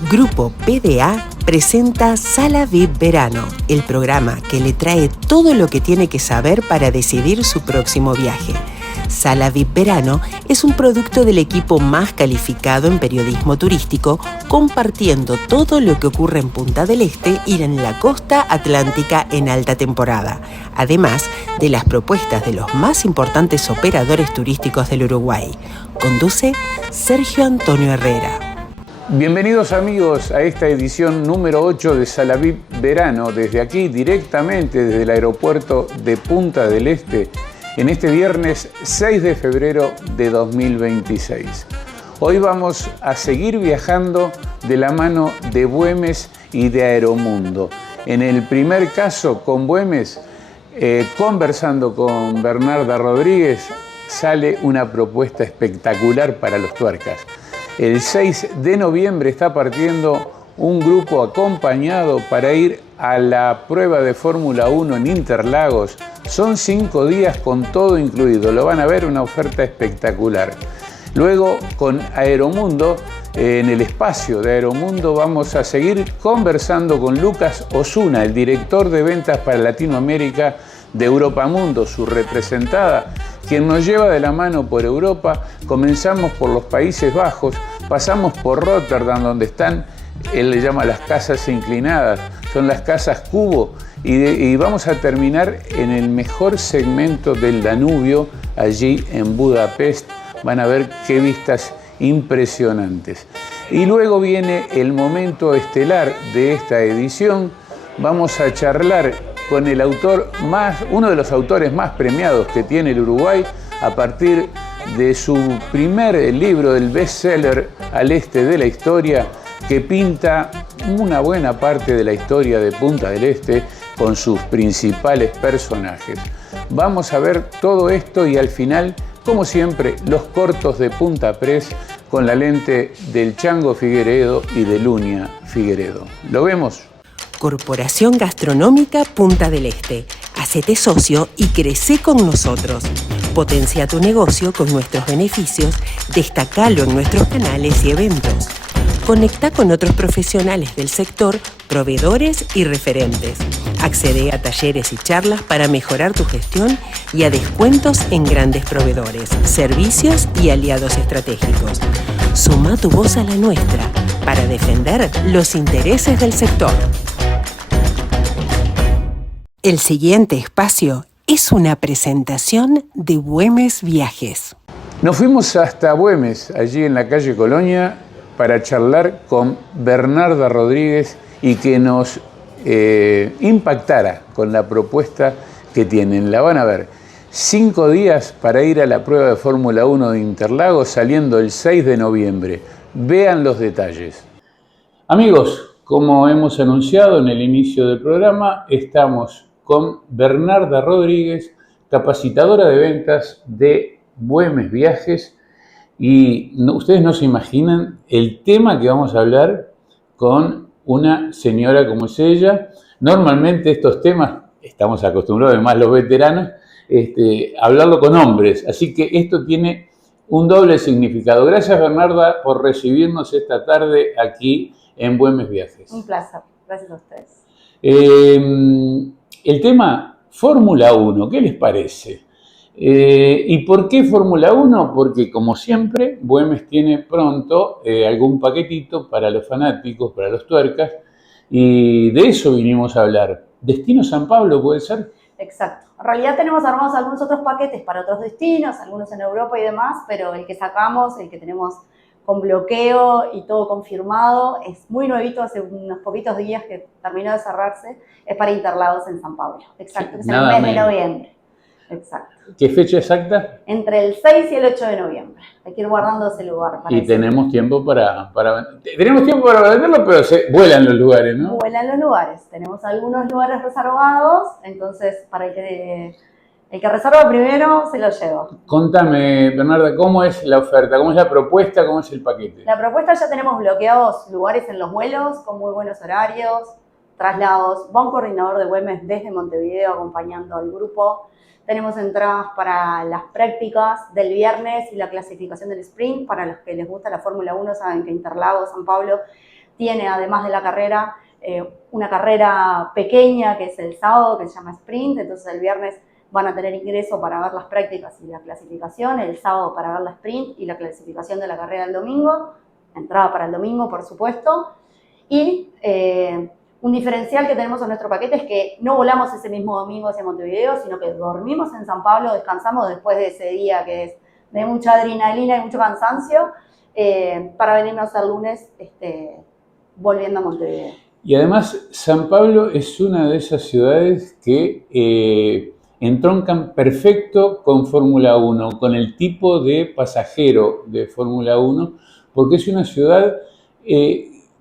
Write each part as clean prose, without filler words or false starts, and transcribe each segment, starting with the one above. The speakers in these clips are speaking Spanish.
Grupo PDA presenta Sala VIP Verano, el programa que le trae todo lo que tiene que saber para decidir su próximo viaje. Sala VIP Verano es un producto del equipo más calificado en periodismo turístico, compartiendo todo lo que ocurre en Punta del Este y en la costa atlántica en alta temporada, además de las propuestas de los más importantes operadores turísticos del Uruguay. Conduce Sergio Antonio Herrera. Bienvenidos amigos a esta edición número 8 de Sala VIP Verano, desde aquí directamente desde el aeropuerto de Punta del Este, en este viernes 6 de febrero de 2026. Hoy vamos a seguir viajando de la mano de Buemes y de Aeromundo. En el primer caso, con Buemes, conversando con Bernarda Rodríguez, sale una propuesta espectacular para los tuercas. El 6 de noviembre está partiendo un grupo acompañado para ir a la prueba de Fórmula 1 en Interlagos. Son 5 días con todo incluido, lo van a ver, una oferta espectacular. Luego con Aeromundo, en el espacio de Aeromundo vamos a seguir conversando con Lucas Osuna, el director de ventas para Latinoamérica de Europa Mundo, su representada, quien nos lleva de la mano por Europa. Comenzamos por los Países Bajos, pasamos por Rotterdam, donde están, él le llama las casas inclinadas, son las casas cubo, y vamos a terminar en el mejor segmento del Danubio, allí en Budapest. Van a ver qué vistas impresionantes. Y luego viene el momento estelar de esta edición. Vamos a charlar con el autor uno de los autores más premiados que tiene el Uruguay, a partir de su primer libro, del bestseller Al Este de la Historia, que pinta una buena parte de la historia de Punta del Este con sus principales personajes. Vamos a ver todo esto y al final, como siempre, los cortos de Punta Press con la lente del Chango Figueredo y de Lunia Figueredo. ¿Lo vemos? Corporación Gastronómica Punta del Este. Hacete socio y crece con nosotros. Potencia tu negocio con nuestros beneficios, destacalo en nuestros canales y eventos. Conecta con otros profesionales del sector, proveedores y referentes. Accede a talleres y charlas para mejorar tu gestión y a descuentos en grandes proveedores, servicios y aliados estratégicos. Suma tu voz a la nuestra para defender los intereses del sector. El siguiente espacio es una presentación de Buemes Viajes. Nos fuimos hasta Buemes, allí en la calle Colonia, para charlar con Bernarda Rodríguez y que nos impactara con la propuesta que tienen. La van a ver. 5 días para ir a la prueba de Fórmula 1 de Interlagos, saliendo el 6 de noviembre. Vean los detalles. Amigos, como hemos anunciado en el inicio del programa, estamos con Bernarda Rodríguez, capacitadora de ventas de Buemes Viajes, y ustedes no se imaginan el tema que vamos a hablar con una señora como es ella. Normalmente estos temas, estamos acostumbrados, además los veteranos, hablarlo con hombres, así que esto tiene un doble significado. Gracias, Bernarda, por recibirnos esta tarde aquí en Buemes Viajes. Un placer, gracias a ustedes. El tema Fórmula 1, ¿qué les parece? ¿Y por qué Fórmula 1? Porque, como siempre, Buemes tiene pronto algún paquetito para los fanáticos, para los tuercas, y de eso vinimos a hablar. ¿Destino San Pablo puede ser? Exacto. En realidad tenemos armados algunos otros paquetes para otros destinos, algunos en Europa y demás, pero el que sacamos, el que tenemos con bloqueo y todo confirmado, es muy nuevito, hace unos poquitos días que terminó de cerrarse, es para Interlagos en San Pablo. Exacto, que es en el mes de noviembre. Exacto. ¿Qué fecha exacta? Entre el 6 y el 8 de noviembre. Hay que ir guardando ese lugar. Y tenemos tiempo tenemos tiempo para venderlo, pero vuelan los lugares, ¿no? Vuelan los lugares. Tenemos algunos lugares reservados, entonces para el que reserva primero se lo lleva. Contame, Bernarda, ¿cómo es la oferta? ¿Cómo es la propuesta? ¿Cómo es el paquete? La propuesta, ya tenemos bloqueados lugares en los vuelos con muy buenos horarios, traslados. Va un coordinador de Buemes desde Montevideo acompañando al grupo. Tenemos entradas para las prácticas del viernes y la clasificación del sprint. Para los que les gusta la Fórmula 1, saben que Interlagos, San Pablo, tiene, además de la carrera, una carrera pequeña que es el sábado, que se llama Sprint. Entonces el viernes van a tener ingreso para ver las prácticas y la clasificación, el sábado para ver la Sprint y la clasificación de la carrera del domingo, entrada para el domingo, por supuesto. Y un diferencial que tenemos en nuestro paquete es que no volamos ese mismo domingo hacia Montevideo, sino que dormimos en San Pablo, descansamos después de ese día que es de mucha adrenalina y mucho cansancio, para venirnos el lunes volviendo a Montevideo. Y además, San Pablo es una de esas ciudades que entroncan perfecto con Fórmula 1, con el tipo de pasajero de Fórmula 1, porque es una ciudad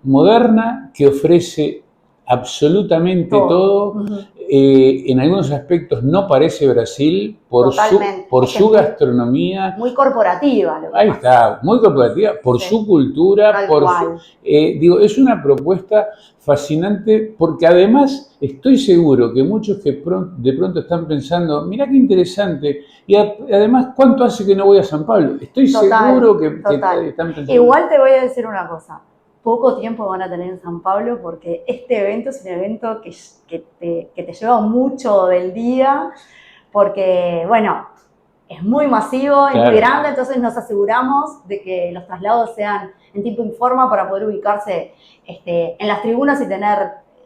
moderna que ofrece absolutamente todo. En algunos aspectos no parece Brasil por su gastronomía. Muy corporativa. Ahí está, muy corporativa, por su cultura, es una propuesta fascinante, porque además estoy seguro que muchos que de pronto están pensando, mirá qué interesante, y además, ¿cuánto hace que no voy a San Pablo? Estoy seguro que están pensando. Igual te voy a decir una cosa. Poco tiempo van a tener en San Pablo, porque este evento es un evento que te lleva mucho del día, porque, bueno, es muy masivo, es muy grande, entonces nos aseguramos de que los traslados sean en tiempo y forma para poder ubicarse en las tribunas y tener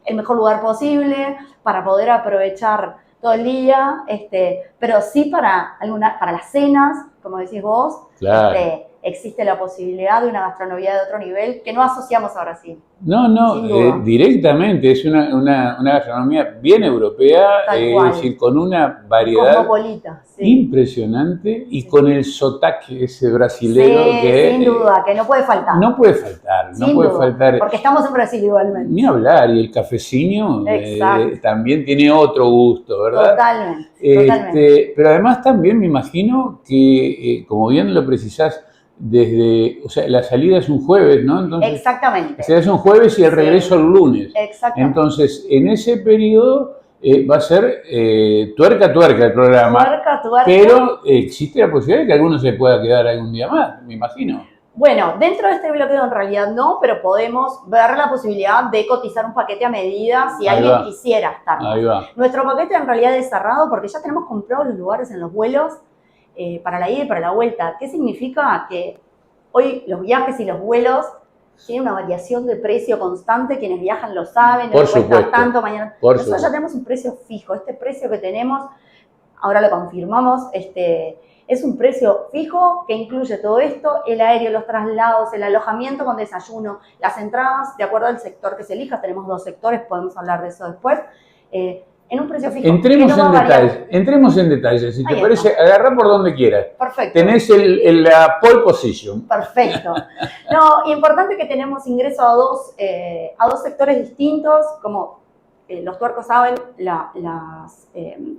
el mejor lugar posible, para poder aprovechar todo el día, pero sí para las cenas, como decís vos, existe la posibilidad de una gastronomía de otro nivel que no asociamos a Brasil. No, directamente, es una gastronomía bien europea, es decir, con una variedad impresionante y con el sotaque ese brasilero que... sin duda, que no puede faltar. No puede faltar. Porque estamos en Brasil igualmente. Ni hablar, y el cafecino también tiene otro gusto, ¿verdad? Totalmente. Pero además también me imagino que, como bien lo precisás, la salida es un jueves, ¿no? Entonces, exactamente. La salida es un jueves y el regreso el lunes. Exactamente. Entonces, en ese periodo va a ser tuerca el programa. Tuerca. Pero existe la posibilidad de que alguno se pueda quedar algún día más, me imagino. Bueno, dentro de este bloqueo en realidad no, pero podemos ver la posibilidad de cotizar un paquete a medida si alguien quisiera estar. Ahí va. Nuestro paquete en realidad es cerrado porque ya tenemos comprados los lugares en los vuelos para la ida y para la vuelta. ¿Qué significa? Que hoy los viajes y los vuelos tienen una variación de precio constante. Quienes viajan lo saben, por supuesto. Cuesta tanto mañana. Nosotros ya tenemos un precio fijo. Este precio que tenemos, ahora lo confirmamos, es un precio fijo que incluye todo esto: el aéreo, los traslados, el alojamiento con desayuno, las entradas, de acuerdo al sector que se elija. Tenemos 2 sectores, podemos hablar de eso después. En un precio fijo. Entremos en detalles. Si te parece, agarrá por donde quieras. Perfecto. Tenés la pole position. Perfecto. No, importante que tenemos ingreso a dos sectores distintos. Como los tuercos saben,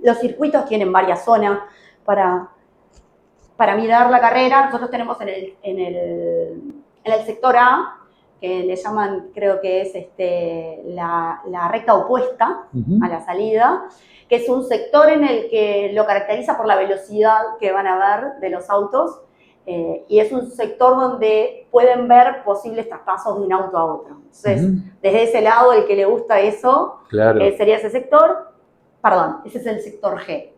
los circuitos tienen varias zonas para mirar la carrera. Nosotros tenemos en el sector A, que le llaman, creo que es la recta opuesta a la salida, que es un sector en el que lo caracteriza por la velocidad que van a ver de los autos, y es un sector donde pueden ver posibles traspasos de un auto a otro. Entonces, desde ese lado, el que le gusta eso, sería ese sector. Perdón, ese es el sector G.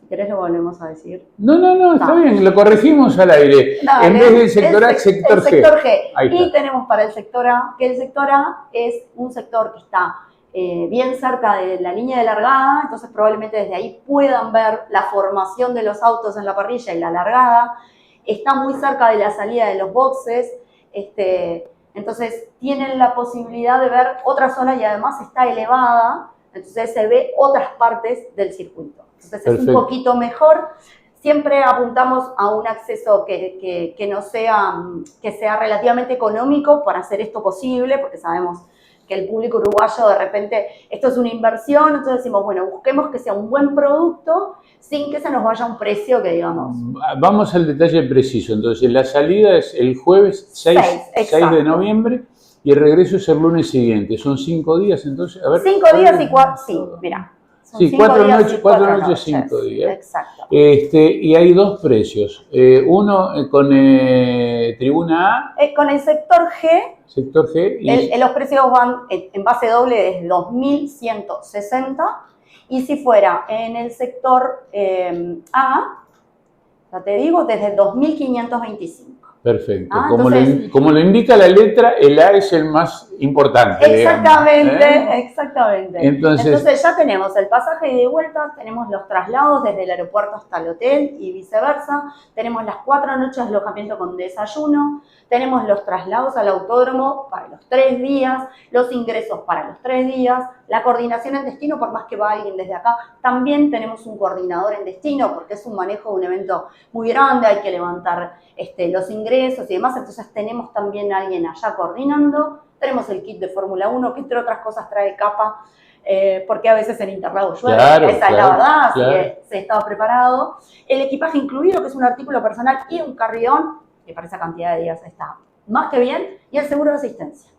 Si querés lo volvemos a decir. No, está bien, lo corregimos al aire. En vez del sector A, sector G. Sector G. Y tenemos para el sector A, que el sector A es un sector que está bien cerca de la línea de largada, entonces probablemente desde ahí puedan ver la formación de los autos en la parrilla y la largada. Está muy cerca de la salida de los boxes, entonces tienen la posibilidad de ver otra zona y además está elevada, entonces se ve otras partes del circuito. Entonces es un poquito mejor. Siempre apuntamos a un acceso que no sea, que sea relativamente económico para hacer esto posible, porque sabemos que el público uruguayo de repente, esto es una inversión, entonces decimos, bueno, busquemos que sea un buen producto sin que se nos vaya un precio que digamos. Vamos al detalle preciso. Entonces, la salida es el jueves 6 de noviembre y el regreso es el lunes siguiente. Son 5 días, entonces, a ver. 5 días y 4, sí, mira. Sí, 4 noches, 5 días. Exacto. Y hay 2 precios. Uno con tribuna A. Con el sector G sector G. Y Los precios van en base doble desde 2.160 y si fuera en el sector A, ya te digo, desde 2.525. perfecto. Entonces, como lo indica la letra, el A es el más importante. Exactamente, digamos, exactamente. Entonces ya tenemos el pasaje ida y de vuelta, tenemos los traslados desde el aeropuerto hasta el hotel y viceversa, tenemos las 4 noches de alojamiento con desayuno, tenemos los traslados al autódromo para los 3 días, los ingresos para los 3 días, la coordinación en destino, por más que va alguien desde acá, también tenemos un coordinador en destino porque es un manejo de un evento muy grande, hay que levantar los ingresos y demás, entonces tenemos también a alguien allá coordinando. Tenemos el kit de Fórmula 1, que entre otras cosas trae capa, porque a veces en Interlagos llueve, esa es la verdad, así que se estaba preparado. El equipaje incluido, que es un artículo personal y un carry-on, que para esa cantidad de días está más que bien, y el seguro de asistencia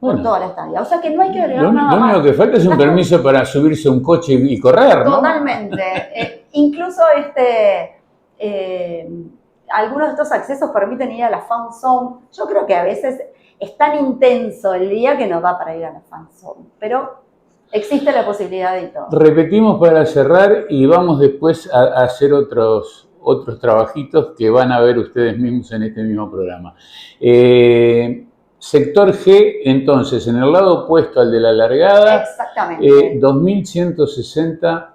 por toda la estadía. O sea que no hay que agregar nada más. Lo único que falta es un permiso para subirse a un coche y correr, ¿no? Totalmente. Incluso algunos de estos accesos permiten ir a la fan zone. Yo creo que a veces es tan intenso el día que nos da para ir a la fan zone, pero existe la posibilidad de todo. Repetimos para cerrar y vamos después a hacer otros trabajitos que van a ver ustedes mismos en este mismo programa. Sector G, entonces, en el lado opuesto al de la largada, exactamente. 2.160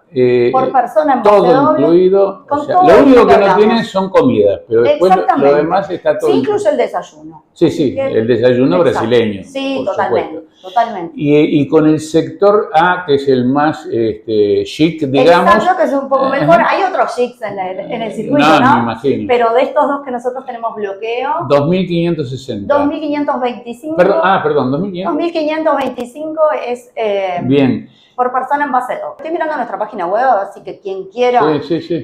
por persona en todo base doble, incluido. O sea, lo único que no tienen son comidas, pero después lo demás está todo. Sí, incluye el desayuno. Sí, el desayuno brasileño. Sí, totalmente. Y con el sector A, que es el más chic, digamos. Exacto, que es un poco mejor. Hay otros chics en el circuito, ¿no? Me imagino. Pero de estos dos que nosotros tenemos bloqueo. 2.560. 2.525. Perdón, 2.500. 2.525 es. Bien. Por persona en base 2. Estoy mirando nuestra página web, así que quien quiera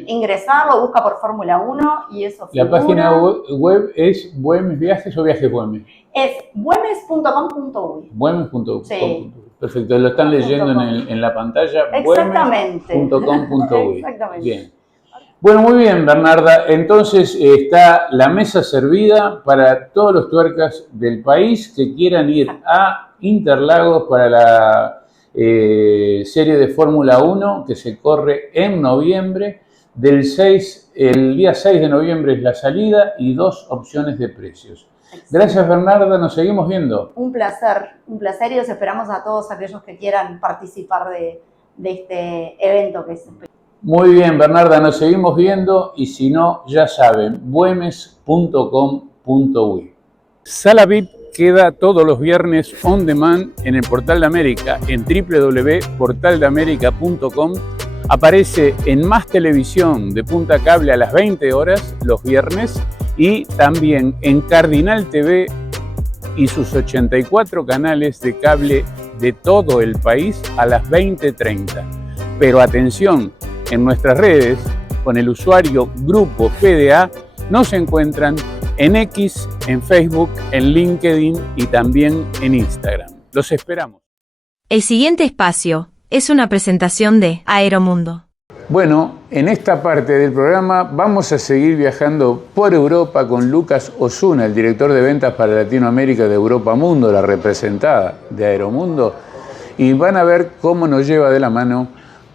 ingresar lo busca por Fórmula 1 y eso figura. ¿La página web es Güemes Viajes o Viajes Güemes? Es güemes.com.uy. Güemes.com. Sí. Perfecto, lo están leyendo en la pantalla. Exactamente. Güemes.com.uy. Exactamente. Bien. Bueno, muy bien, Bernarda. Entonces está la mesa servida para todos los tuercas del país que quieran ir a Interlagos para la serie de Fórmula 1 que se corre en noviembre. El día 6 de noviembre es la salida y 2 opciones de precios. Gracias, Bernarda, nos seguimos viendo. Un placer y los esperamos a todos aquellos que quieran participar de este evento que es. Muy bien, Bernarda, nos seguimos viendo y si no, ya saben, güemes.com.uy. Sala VIP queda todos los viernes on demand en el Portal de América, en www.portaldeamerica.com. Aparece en Más Televisión de Punta Cable a las 20 horas los viernes y también en Cardinal TV y sus 84 canales de cable de todo el país a las 20:30. Pero atención, en nuestras redes, con el usuario Grupo PDA, nos encuentran en X, en Facebook, en LinkedIn y también en Instagram. Los esperamos. El siguiente espacio es una presentación de Aeromundo. Bueno, en esta parte del programa vamos a seguir viajando por Europa con Lucas Osuna, el director de ventas para Latinoamérica de Europa Mundo, la representada de Aeromundo, y van a ver cómo nos lleva de la mano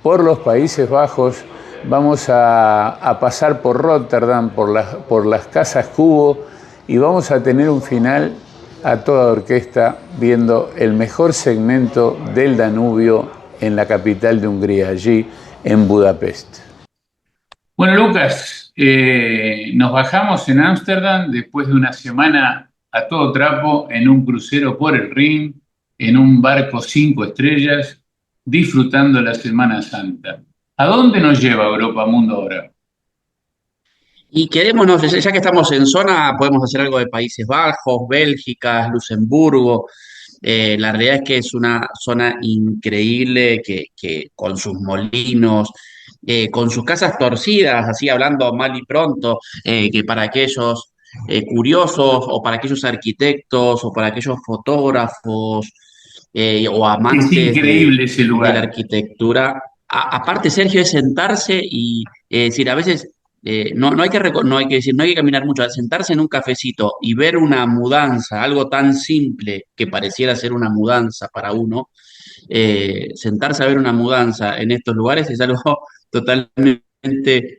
por los Países Bajos. Vamos a pasar por Rotterdam, por las Casas Cubo, y vamos a tener un final a toda orquesta viendo el mejor segmento del Danubio en la capital de Hungría, allí en Budapest. Bueno, Lucas, nos bajamos en Ámsterdam después de una semana a todo trapo en un crucero por el Rin, en un barco 5 estrellas, disfrutando la Semana Santa. ¿A dónde nos lleva Europa Mundo ahora? Y queremos, ya que estamos en zona, podemos hacer algo de Países Bajos, Bélgica, Luxemburgo. La realidad es que es una zona increíble que con sus molinos, con sus casas torcidas, así hablando mal y pronto, que para aquellos curiosos o para aquellos arquitectos o para aquellos fotógrafos o amantes es increíble ese lugar. de la arquitectura. Aparte, Sergio, es sentarse y decir, a veces no hay que, no hay que decir, no hay que caminar mucho, sentarse en un cafecito y ver una mudanza, algo tan simple que pareciera ser una mudanza para uno, sentarse a ver una mudanza en estos lugares es algo totalmente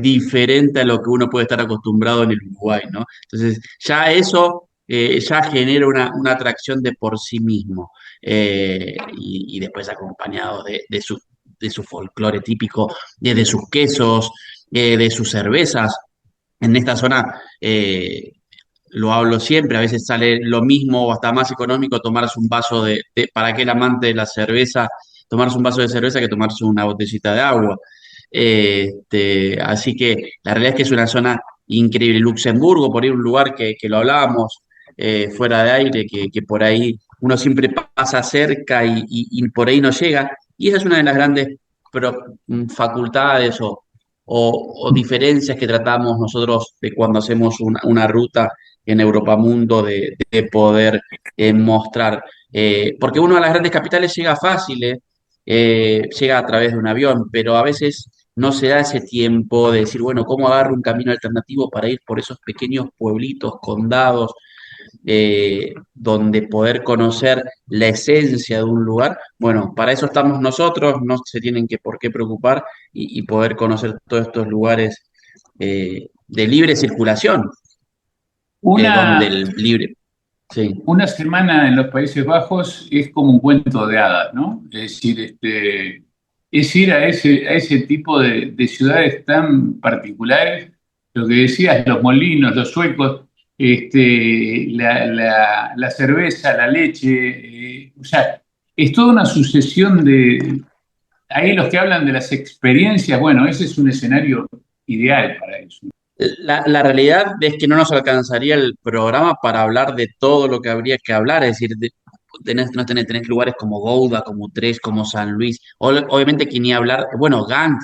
diferente a lo que uno puede estar acostumbrado en el Uruguay, ¿no? Entonces, ya eso ya genera una atracción de por sí mismo, y después acompañado de su folclore típico, de sus quesos, de sus cervezas. En esta zona, lo hablo siempre, a veces sale lo mismo o hasta más económico tomarse un vaso para aquel amante de la cerveza, tomarse un vaso de cerveza que tomarse una botellita de agua. Así que la realidad es que es una zona increíble. Luxemburgo, por ahí un lugar que lo hablábamos fuera de aire, que por ahí uno siempre pasa cerca y por ahí no llega. Y esa es una de las grandes facultades o diferencias que tratamos nosotros de cuando hacemos una ruta en Europa Mundo de poder mostrar. Porque uno a las grandes capitales llega fácil, llega a través de un avión, pero a veces no se da ese tiempo de decir, bueno, ¿cómo agarro un camino alternativo para ir por esos pequeños pueblitos, condados, donde poder conocer la esencia de un lugar? Bueno, para eso estamos nosotros, no se tienen que por qué preocupar y poder conocer todos estos lugares de libre circulación, donde Una, el libre, sí. una semana en los Países Bajos es como un cuento de hadas, ¿no? Es decir, es ir a ese tipo de ciudades tan particulares, lo que decías, los molinos, los suecos, la cerveza, la leche, o sea, es toda una sucesión de... Ahí los que hablan de las experiencias, bueno, ese es un escenario ideal para eso. La realidad es que no nos alcanzaría el programa para hablar de todo lo que habría que hablar, es decir, tenés lugares como Gouda, como Tres, como San Luis, obviamente que ni hablar, bueno, Gant,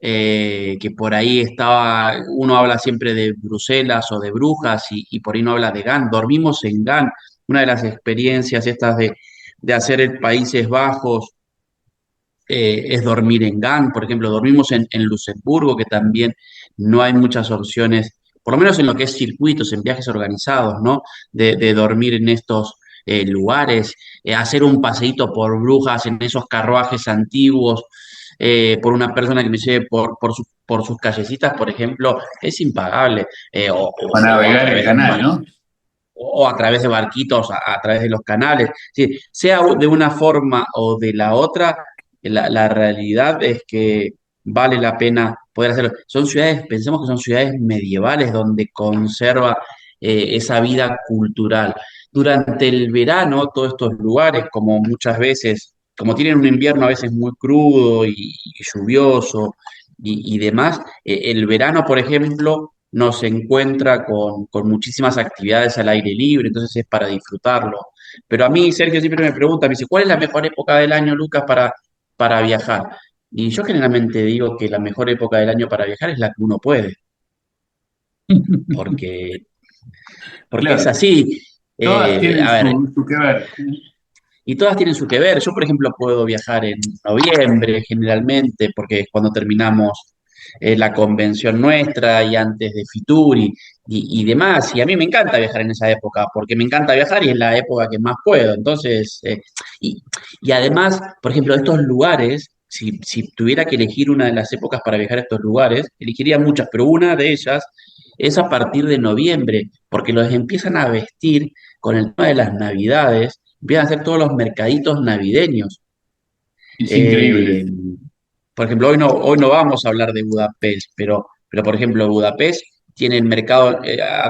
que por ahí estaba, uno habla siempre de Bruselas o de Brujas y por ahí no habla de Gant, dormimos en Gant, una de las experiencias estas de hacer el Países Bajos, es dormir en Gant, por ejemplo, dormimos en Luxemburgo, que también no hay muchas opciones, por lo menos en lo que es circuitos, en viajes organizados, ¿no? De dormir en estos lugares, hacer un paseíto por Brujas en esos carruajes antiguos, por una persona que me lleve por sus callecitas, por ejemplo, es impagable. Para O a navegar el través de un canal, barco ¿no? o a través de barquitos, a través de los canales. Sí, sea de una forma o de la otra, la realidad es que vale la pena poder hacerlo. Son ciudades, pensemos que son ciudades medievales donde conserva esa vida cultural. Durante el verano, todos estos lugares, como muchas veces, como tienen un invierno a veces muy crudo y lluvioso y demás, el verano, por ejemplo, nos encuentra con muchísimas actividades al aire libre, entonces es para disfrutarlo. Pero a mí, Sergio siempre me pregunta, me dice, ¿cuál es la mejor época del año, Lucas, para viajar? Y yo generalmente digo que la mejor época del año para viajar es la que uno puede, porque, porque es Claro, así. todas tienen A ver, su que ver. y todas tienen su que ver. Yo, por ejemplo, puedo viajar en noviembre generalmente, porque es cuando terminamos la convención nuestra y antes de Fitur y demás. Y a mí me encanta viajar en esa época, porque me encanta viajar y es la época que más puedo. Entonces, y, y además, por ejemplo, estos lugares, si tuviera que elegir una de las épocas para viajar a estos lugares, elegiría muchas, pero una de ellas es a partir de noviembre, porque los empiezan a vestir con el tema de las Navidades, empiezan a hacer todos los mercaditos navideños. Es Eh, increíble. por ejemplo, hoy no vamos a hablar de Budapest, pero por ejemplo, Budapest tiene el mercado,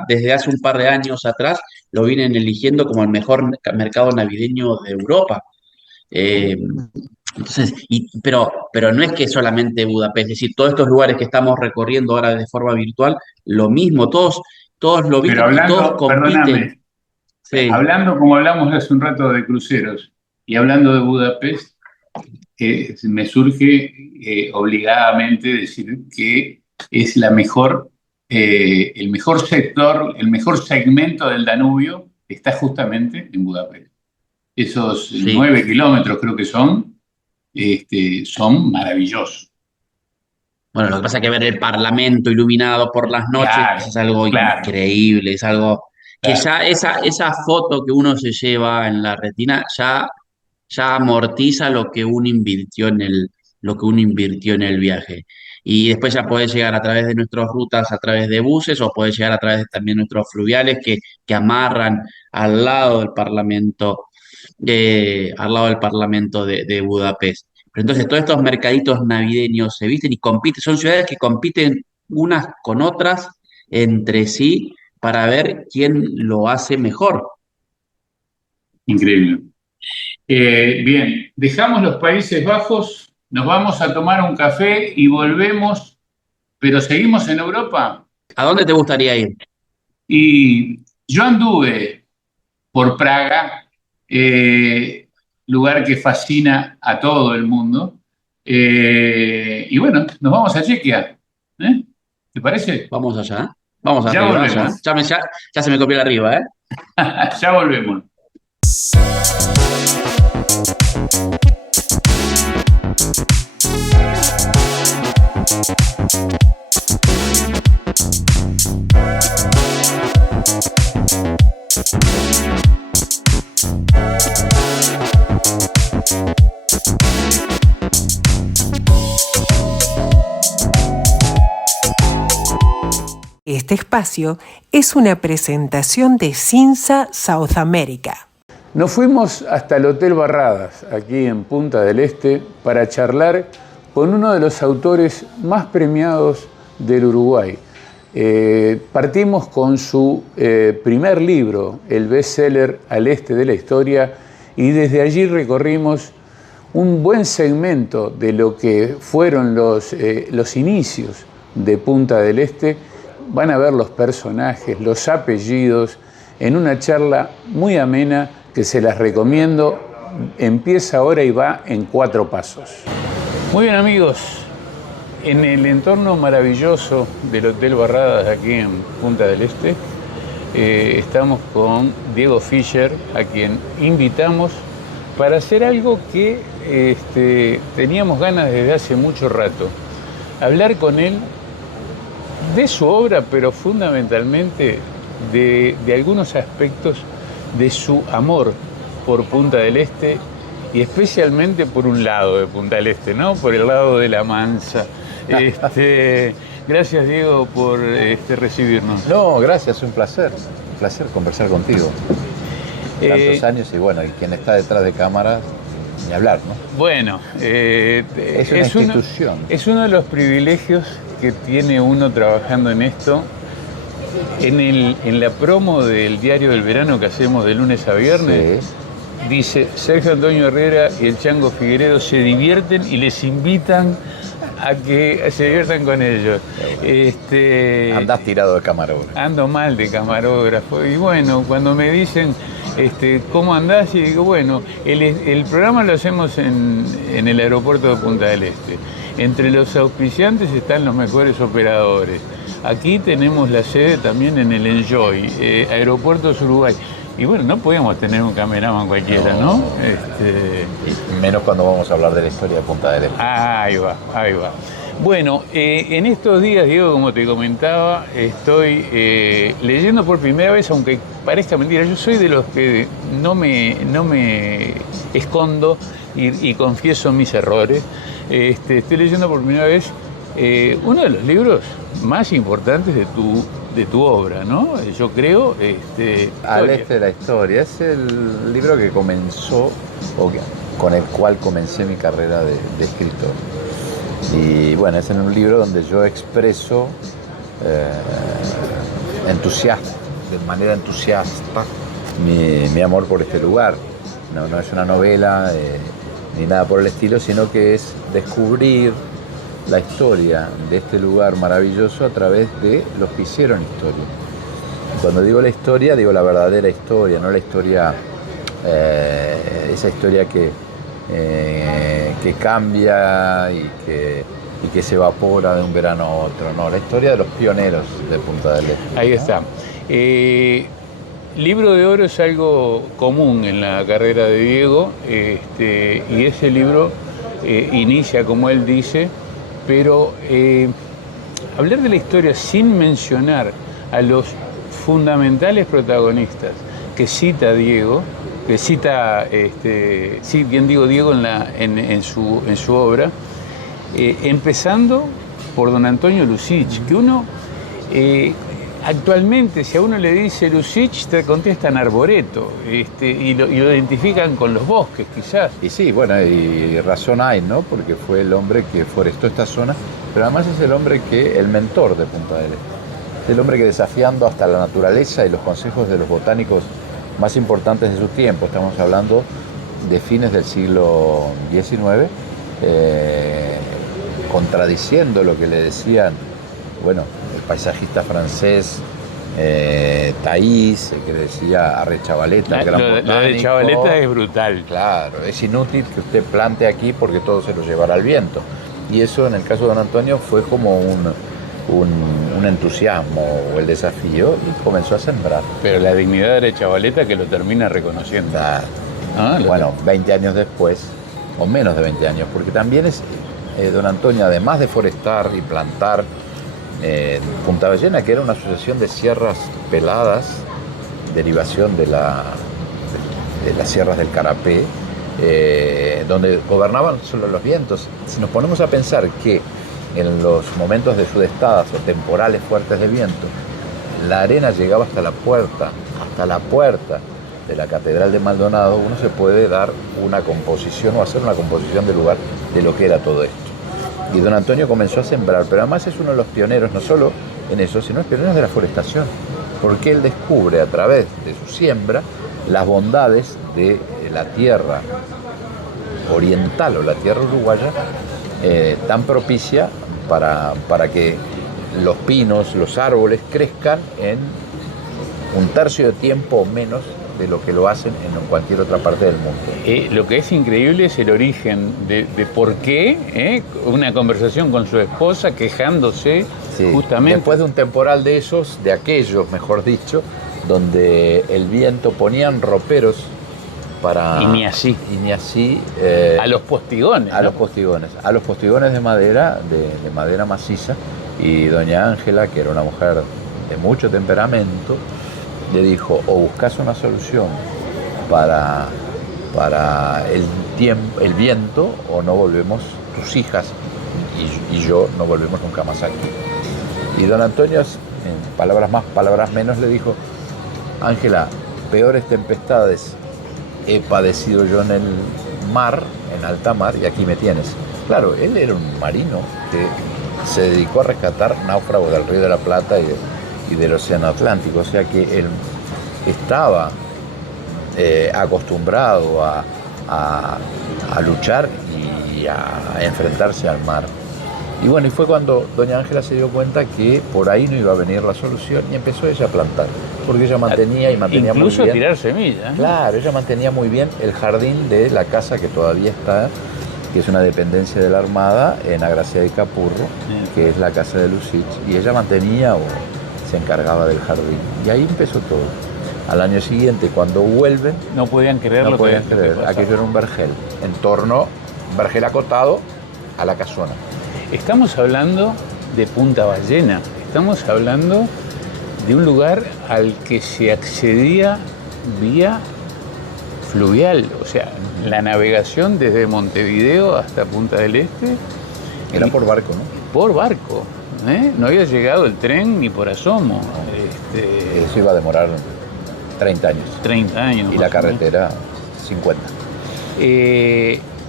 desde hace un par de años atrás, lo vienen eligiendo como el mejor mercado navideño de Europa. Eh, entonces, pero no es que solamente Budapest, es decir, todos estos lugares que estamos recorriendo ahora de forma virtual, lo mismo, todos lo Pero visten y todos hablando, compiten. perdóname, Sí. hablando como hablamos hace un rato de cruceros y hablando de Budapest, me surge obligadamente decir que es el mejor sector, el mejor segmento del Danubio está justamente en Budapest. Esos Sí, 9 kilómetros creo que son maravillosos. Bueno, lo que pasa es que ver el Parlamento iluminado por las noches Claro, es algo claro, increíble, es algo que claro. ya esa foto que uno se lleva en la retina ya amortiza lo que uno invirtió lo que uno invirtió en el viaje. Y después ya podés llegar a través de nuestras rutas, a través de buses, o podés llegar a través de también nuestros fluviales que amarran al lado del Parlamento, de Budapest. Pero entonces todos estos mercaditos navideños se visten y compiten, son ciudades que compiten unas con otras entre sí para ver quién lo hace mejor. Increíble. Bien, dejamos los Países Bajos, nos vamos a tomar un café y volvemos, pero seguimos en Europa. ¿A dónde te gustaría ir? Y yo anduve por Praga, lugar que fascina a todo el mundo. Y bueno, nos vamos a Chequia. ¿Eh? ¿Te parece? Vamos allá. Vamos Ya arriba, ya. volvemos. Ya se me copió la arriba, ¿eh? Ya volvemos. Este espacio es una presentación de Cinza South America. Nos fuimos hasta el Hotel Barradas, aquí en Punta del Este, para charlar con uno de los autores más premiados del Uruguay. Partimos con su primer libro, el bestseller Al Este de la Historia, y desde allí recorrimos un buen segmento de lo que fueron los inicios de Punta del Este. Van a ver los personajes, los apellidos, en una charla muy amena que se las recomiendo. Empieza ahora y va en 4 pasos. Muy bien, amigos. En el entorno maravilloso del Hotel Barradas aquí en Punta del Este, estamos con Diego Fischer, a quien invitamos para hacer algo que teníamos ganas desde hace mucho rato. Hablar con él de su obra, pero fundamentalmente de algunos aspectos de su amor por Punta del Este y especialmente por un lado de Punta del Este, ¿no? Por el lado de La Mansa. Gracias, Diego, por recibirnos. No, gracias, un placer conversar contigo. Tantos años y bueno, y quien está detrás de cámaras, ni hablar, ¿no? Bueno, es una institución. Es uno de los privilegios que tiene uno trabajando en esto. En la promo del Diario del Verano que hacemos de lunes a viernes, sí, dice: Sergio Antonio Herrera y el Chango Figueredo se divierten y les invitan a que se diviertan con ellos. Andás tirado de camarógrafo. Ando mal de camarógrafo. Y bueno, cuando me dicen ¿cómo andás? Y digo, bueno, el programa lo hacemos en el aeropuerto de Punta del Este. Entre los auspiciantes están los mejores operadores. Aquí tenemos la sede también en el Enjoy, Aeropuertos Uruguay. Y bueno, no podíamos tener un cameraman cualquiera, ¿no? Y menos cuando vamos a hablar de la historia de Punta del Este. Ahí va, ahí va. Bueno, en estos días, Diego, como te comentaba, estoy leyendo por primera vez, aunque parezca mentira, yo soy de los que no me escondo y confieso mis errores. Estoy leyendo por primera vez uno de los libros más importantes de tu obra, ¿no? Yo creo. Al Este de la Historia. Es el libro que comenzó, con el cual comencé mi carrera de escritor. Y bueno, es en un libro donde yo expreso de manera entusiasta mi amor por este lugar. No es una novela ni nada por el estilo, sino que es descubrir la historia de este lugar maravilloso a través de los que hicieron historia. Cuando digo la historia, digo la verdadera historia, no la historia, esa historia que cambia y que se evapora de un verano a otro. No, la historia de los pioneros de Punta del Este. Ahí está. Libro de oro es algo común en la carrera de Diego, y ese libro inicia, como él dice, pero hablar de la historia sin mencionar a los fundamentales protagonistas que cita Diego, que cita, sí, bien digo Diego en su obra, empezando por don Antonio Lussich, que uno, actualmente, si a uno le dice Lussich, te contestan Arboreto, y lo identifican con los bosques, quizás. Y sí, bueno, y razón hay, ¿no? Porque fue el hombre que forestó esta zona, pero además es el hombre el mentor de Punta del Este. Es el hombre que, desafiando hasta la naturaleza y los consejos de los botánicos más importantes de su tiempo, estamos hablando de fines del siglo XIX, contradiciendo lo que le decían, bueno, el paisajista francés Taís, que le decía a Rechavaleta, gran botánico. La de Chavaleta es brutal. Claro, es inútil que usted plante aquí porque todo se lo llevará al viento. Y eso, en el caso de don Antonio, fue como un entusiasmo o el desafío, y comenzó a sembrar. Pero la dignidad de Chavaleta que lo termina reconociendo. Bueno, 20 años después, o menos de 20 años, porque también es don Antonio, además de forestar y plantar Punta Ballena, que era una asociación de sierras peladas, derivación de las sierras del Carapé, donde gobernaban solo los vientos. Si nos ponemos a pensar que en los momentos de sudestadas o temporales fuertes de viento, la arena llegaba hasta la puerta de la Catedral de Maldonado, uno se puede dar una composición o hacer una composición del lugar de lo que era todo esto. Y don Antonio comenzó a sembrar, pero además es uno de los pioneros, no solo en eso, sino es pionero de la forestación, porque él descubre a través de su siembra las bondades de la tierra oriental o la tierra uruguaya, tan propicia para que los pinos, los árboles crezcan en un tercio de tiempo o menos de lo que lo hacen en cualquier otra parte del mundo. Lo que es increíble es el origen de por qué, una conversación con su esposa quejándose, sí, justamente. Después de un temporal de esos, de aquellos, mejor dicho, donde el viento ponían roperos para... Y ni así. A los postigones. A los postigones de madera, de madera maciza. Y doña Ángela, que era una mujer de mucho temperamento, le dijo: o buscas una solución para el viento, o no volvemos, tus hijas y yo no volvemos nunca más aquí. Y don Antonio, en palabras más, palabras menos, le dijo: Ángela, peores tempestades he padecido yo en el mar, en alta mar, y aquí me tienes. Claro, él era un marino que se dedicó a rescatar náufragos del Río de la Plata y del Océano Atlántico, o sea que él estaba acostumbrado a luchar y a enfrentarse al mar. Y bueno, y fue cuando doña Ángela se dio cuenta que por ahí no iba a venir la solución, y empezó ella a plantar, porque ella mantenía muy bien. Incluso a tirar semillas. Claro, ella mantenía muy bien el jardín de la casa que todavía está, que es una dependencia de la Armada en Agracia de Capurro, que es la casa de Lussich, y ella mantenía o se encargaba del jardín. Y ahí empezó todo. Al año siguiente, cuando vuelven... No podían creerlo. No podían creer. Aquello era un vergel, un vergel acotado a la casona. Estamos hablando de Punta Ballena, estamos hablando de un lugar al que se accedía vía fluvial, o sea, la navegación desde Montevideo hasta Punta del Este. Era por barco, ¿no? Por barco, no había llegado el tren ni por asomo. Eso iba a demorar 30 años. 30 años. Y la carretera, 50.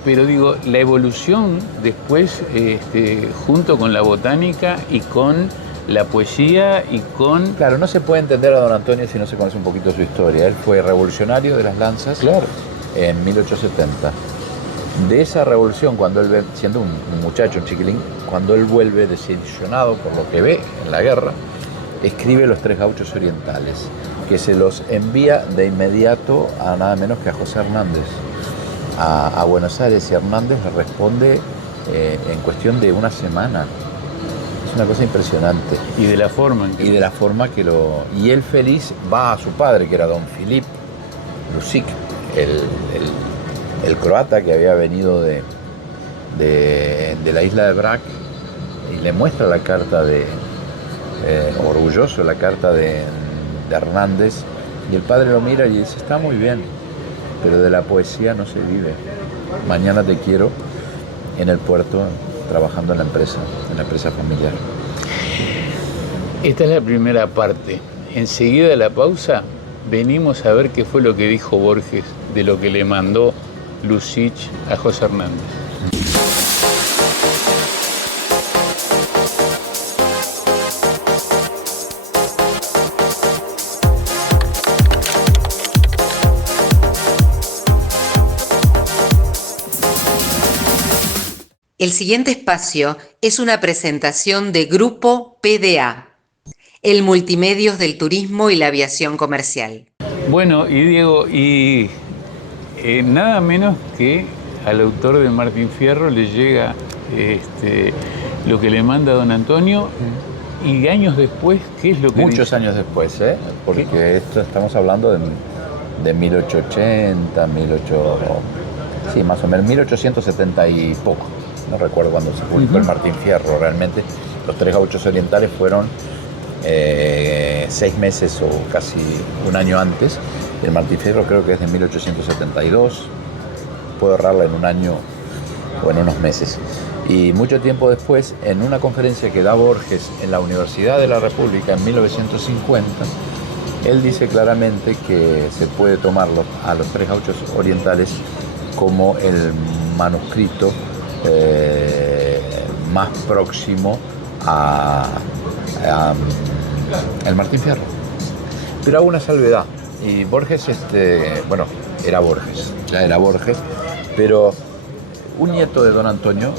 Pero digo, la evolución después, junto con la botánica y con la poesía y con... Claro, no se puede entender a don Antonio si no se conoce un poquito su historia. Él fue revolucionario de las lanzas, claro, en 1870. De esa revolución, cuando él ve, siendo un muchacho, un chiquilín, cuando él vuelve desilusionado por lo que ve en la guerra, escribe Los Tres Gauchos Orientales, que se los envía de inmediato a nada menos que a José Hernández, a Buenos Aires, y Hernández le responde en cuestión de una semana. Es una cosa impresionante. Y de la forma en que... Y de la forma que lo... Y él feliz va a su padre, que era don Filip Lussich, el croata que había venido de la isla de Brac, y le muestra la carta orgulloso, la carta de Hernández, y el padre lo mira y dice, está muy bien, pero de la poesía no se vive. Mañana te quiero en el puerto trabajando en la empresa familiar. Esta es la primera parte. Enseguida de la pausa venimos a ver qué fue lo que dijo Borges de lo que le mandó Lussich a José Hernández. El siguiente espacio es una presentación de Grupo PDA, el multimedios del turismo y la aviación comercial. Bueno, y Diego, nada menos que al autor de Martín Fierro le llega lo que le manda don Antonio, y años después, ¿qué es lo que Muchos dice? años después, porque esto estamos hablando de 1880, sí, más o menos 1870 y poco. No recuerdo cuándo se publicó el Martín Fierro realmente. Los Tres Gauchos Orientales fueron 6 meses o casi un año antes. El Martín Fierro creo que es de 1872. Puedo errarla en un año o en unos meses. Y mucho tiempo después, en una conferencia que da Borges en la Universidad de la República en 1950, él dice claramente que se puede tomarlo a los Tres Gauchos Orientales como el manuscrito más próximo a el Martín Fierro. Pero hago una salvedad, y Borges, ya era Borges, pero un nieto de don Antonio,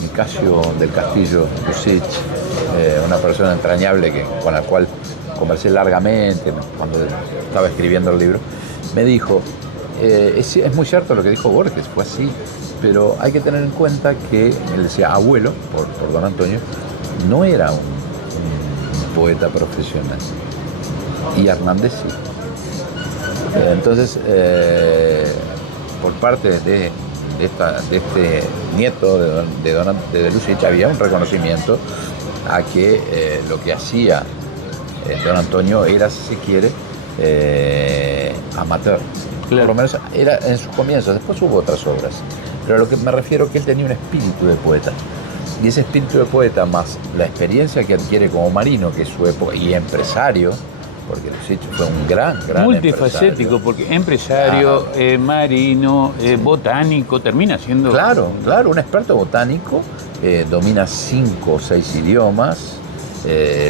Nicasio del Castillo Lussich, una persona entrañable con la cual conversé largamente cuando estaba escribiendo el libro, me dijo, es muy cierto lo que dijo Borges, fue así, pero hay que tener en cuenta que él decía abuelo, por don Antonio, no era un poeta profesional, y Hernández sí. Entonces, por parte de este nieto de Lussich había un reconocimiento a que lo que hacía don Antonio era, si se quiere, amateur. Claro. Por lo menos era en sus comienzos, después hubo otras obras. Pero a lo que me refiero es que él tenía un espíritu de poeta. Y ese espíritu de poeta, más la experiencia que adquiere como marino, que es su época, y empresario, porque Lussich fue un gran multifacético, porque empresario, marino, botánico, termina siendo... Claro, un experto botánico, domina 5 o 6 idiomas.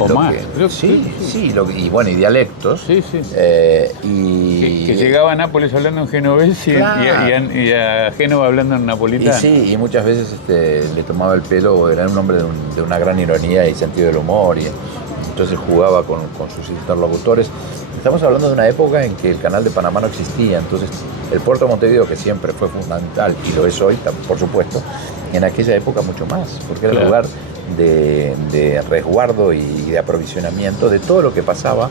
O más, creo que sí, y dialectos. Sí. Que llegaba a Nápoles hablando en genovés y a Génova hablando en napolitano. Y muchas veces le tomaba el pelo, era un hombre de una gran ironía y sentido del humor, y entonces jugaba con sus interlocutores. Estamos hablando de una época en que el canal de Panamá no existía, entonces el puerto de Montevideo, que siempre fue fundamental, y lo es hoy, por supuesto, en aquella época mucho más, porque era el lugar de resguardo y de aprovisionamiento de todo lo que pasaba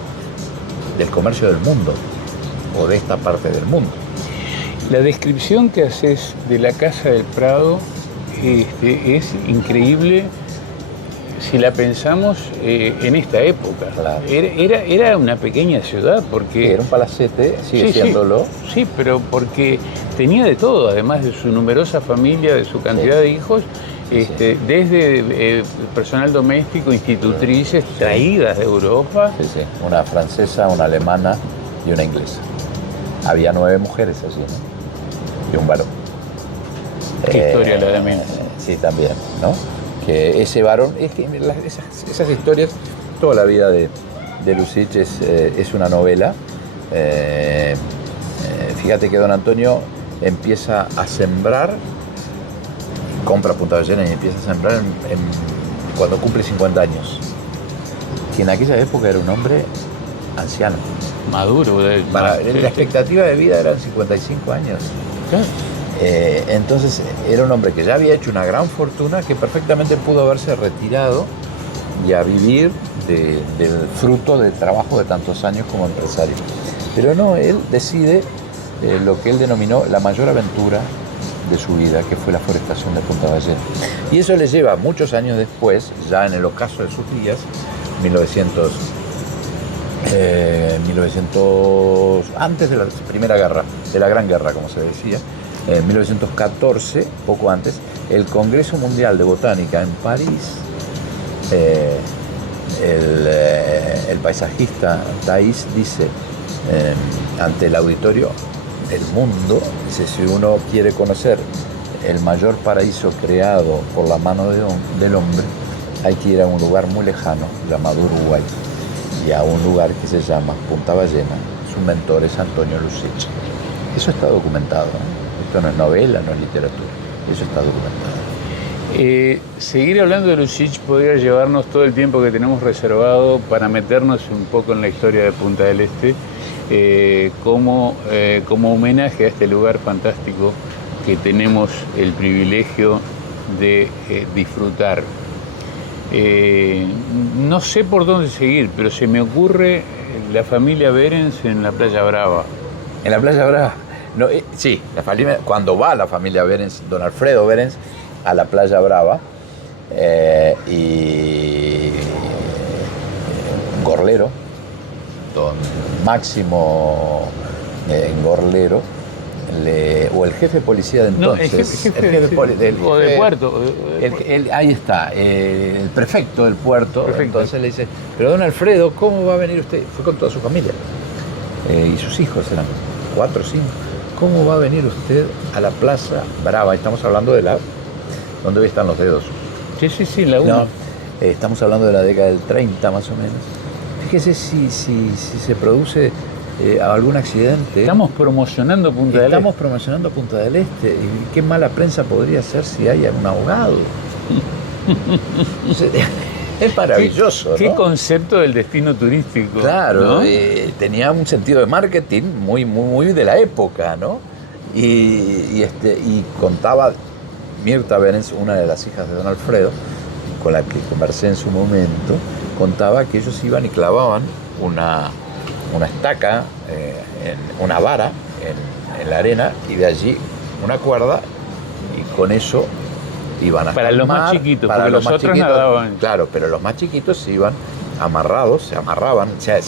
del comercio del mundo, o de esta parte del mundo. La descripción que haces de la Casa del Prado es increíble si la pensamos en esta época. Claro. Era una pequeña ciudad, porque... Era un palacete, sigue siéndolo. Sí, pero porque tenía de todo, además de su numerosa familia, de su cantidad de hijos, desde personal doméstico, institutrices traídas de Europa. Sí. Una francesa, una alemana y una inglesa. Había 9 mujeres allí, ¿no? Y un varón. Qué historia la de mí. Sí, también, ¿no? Que ese varón, es que esas historias, toda la vida de Lussich es una novela. Fíjate que don Antonio empieza a sembrar, compra Punta Ballena y empieza a sembrar cuando cumple 50 años. Que en aquella época era un hombre anciano. Maduro. La expectativa de vida eran 55 años. Claro. Entonces era un hombre que ya había hecho una gran fortuna, que perfectamente pudo haberse retirado y a vivir del fruto del trabajo de tantos años como empresario. Pero no, él decide lo que él denominó la mayor aventura de su vida, que fue la forestación de Punta Ballena. Y eso le lleva muchos años después, ya en el ocaso de sus días, 1900, antes de la primera guerra, de la Gran Guerra, como se decía, en 1914, poco antes, el Congreso Mundial de Botánica en París, el paisajista Thais dice ante el auditorio del mundo, dice, si uno quiere conocer el mayor paraíso creado por la mano del hombre, hay que ir a un lugar muy lejano llamado Uruguay y a un lugar que se llama Punta Ballena. Su mentor es Antonio Lucich. Eso está documentado, ¿eh? Esto no es novela, no es literatura, eso está documentado. Seguir hablando de Lucich podría llevarnos todo el tiempo que tenemos reservado para meternos un poco en la historia de Punta del Este, como homenaje a este lugar fantástico que tenemos el privilegio de disfrutar. No sé por dónde seguir, pero se me ocurre la familia Behrens en la Playa Brava. ¿En la Playa Brava? No, sí, cuando va la familia Behrens, don Alfredo Behrens, a la Playa Brava, y Gorlero, don Máximo Gorlero, o el jefe de policía de entonces, o de puerto. Ahí está, el prefecto del puerto. Perfecto. Entonces le dice, pero don Alfredo, ¿cómo va a venir usted? Fue con toda su familia, y sus hijos eran 4 o 5. ¿Cómo va a venir usted a la Plaza Brava? Estamos hablando de ¿dónde hoy están los dedos? Sí, la 1. No, estamos hablando de la década del 30 más o menos. Fíjese si se produce algún accidente. Estamos promocionando Punta del Este. Estamos promocionando Punta del Este. Y qué mala prensa podría ser si hay un ahogado. Es maravilloso. ¿Qué ¿no? concepto del destino turístico? Claro, ¿no? tenía un sentido de marketing muy de la época, ¿no? Y contaba Mirta Behrens, una de las hijas de don Alfredo, con la que conversé en su momento, contaba que ellos iban y clavaban una estaca, una vara en la arena, y de allí una cuerda, y con eso iban hasta para el los mar, más chiquitos, para porque los más otros chiquitos, nadaban. Claro, pero los más chiquitos se iban amarrados, se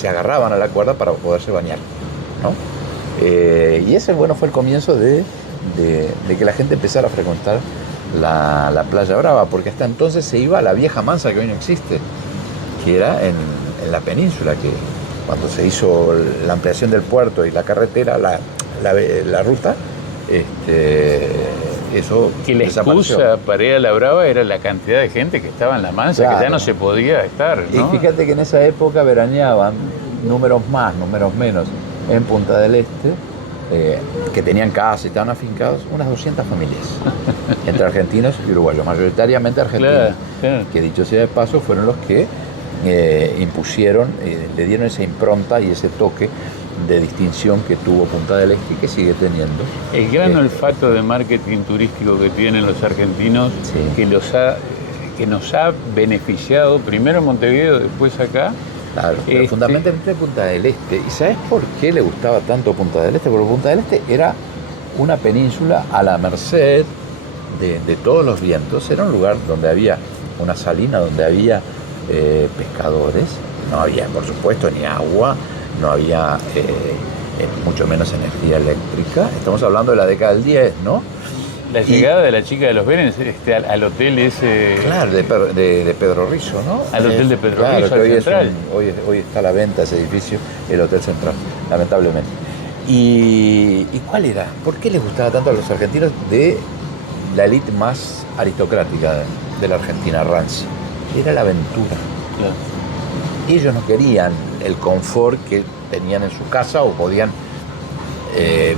agarraban a la cuerda para poderse bañar, ¿no? Y ese, bueno, fue el comienzo de que la gente empezara a frecuentar la Playa Brava, porque hasta entonces se iba a la Vieja Mansa, que hoy no existe, que era en la península, que cuando se hizo la ampliación del puerto y la carretera, la ruta, eso que la desapareció. excusa para ir a la Brava era la cantidad de gente que estaba en la Mansa, Claro. que ya no se podía estar, ¿no? Y fíjate que en esa época veraneaban números más, números menos, en Punta del Este, que tenían casa y estaban afincados, unas 200 familias, entre argentinos y uruguayos, mayoritariamente argentinos, Claro. que dicho sea de paso fueron los que impusieron, le dieron esa impronta y ese toque de distinción que tuvo Punta del Este y que sigue teniendo. El gran olfato de marketing turístico que tienen los argentinos, Sí. que nos ha beneficiado primero en Montevideo, después acá. Claro, pero fundamentalmente Punta del Este. ¿Y sabes por qué le gustaba tanto Punta del Este? Porque Punta del Este era una península a la merced de todos los vientos. Era un lugar donde había una salina, donde había pescadores. No había, por supuesto, ni agua, no había mucho menos energía eléctrica. Estamos hablando de la década del 10, ¿no? La llegada de la chica de los Behrens al hotel ese... Claro, de Pedro Rizzo, ¿no? Al hotel de Pedro claro, Rizzo, que al hoy Central. Hoy está a la venta ese edificio, el Hotel Central, lamentablemente. ¿Y cuál era? ¿Por qué les gustaba tanto a los argentinos de la élite más aristocrática de la Argentina, rancia? Era la aventura. Claro. Ellos no querían el confort que tenían en su casa o podían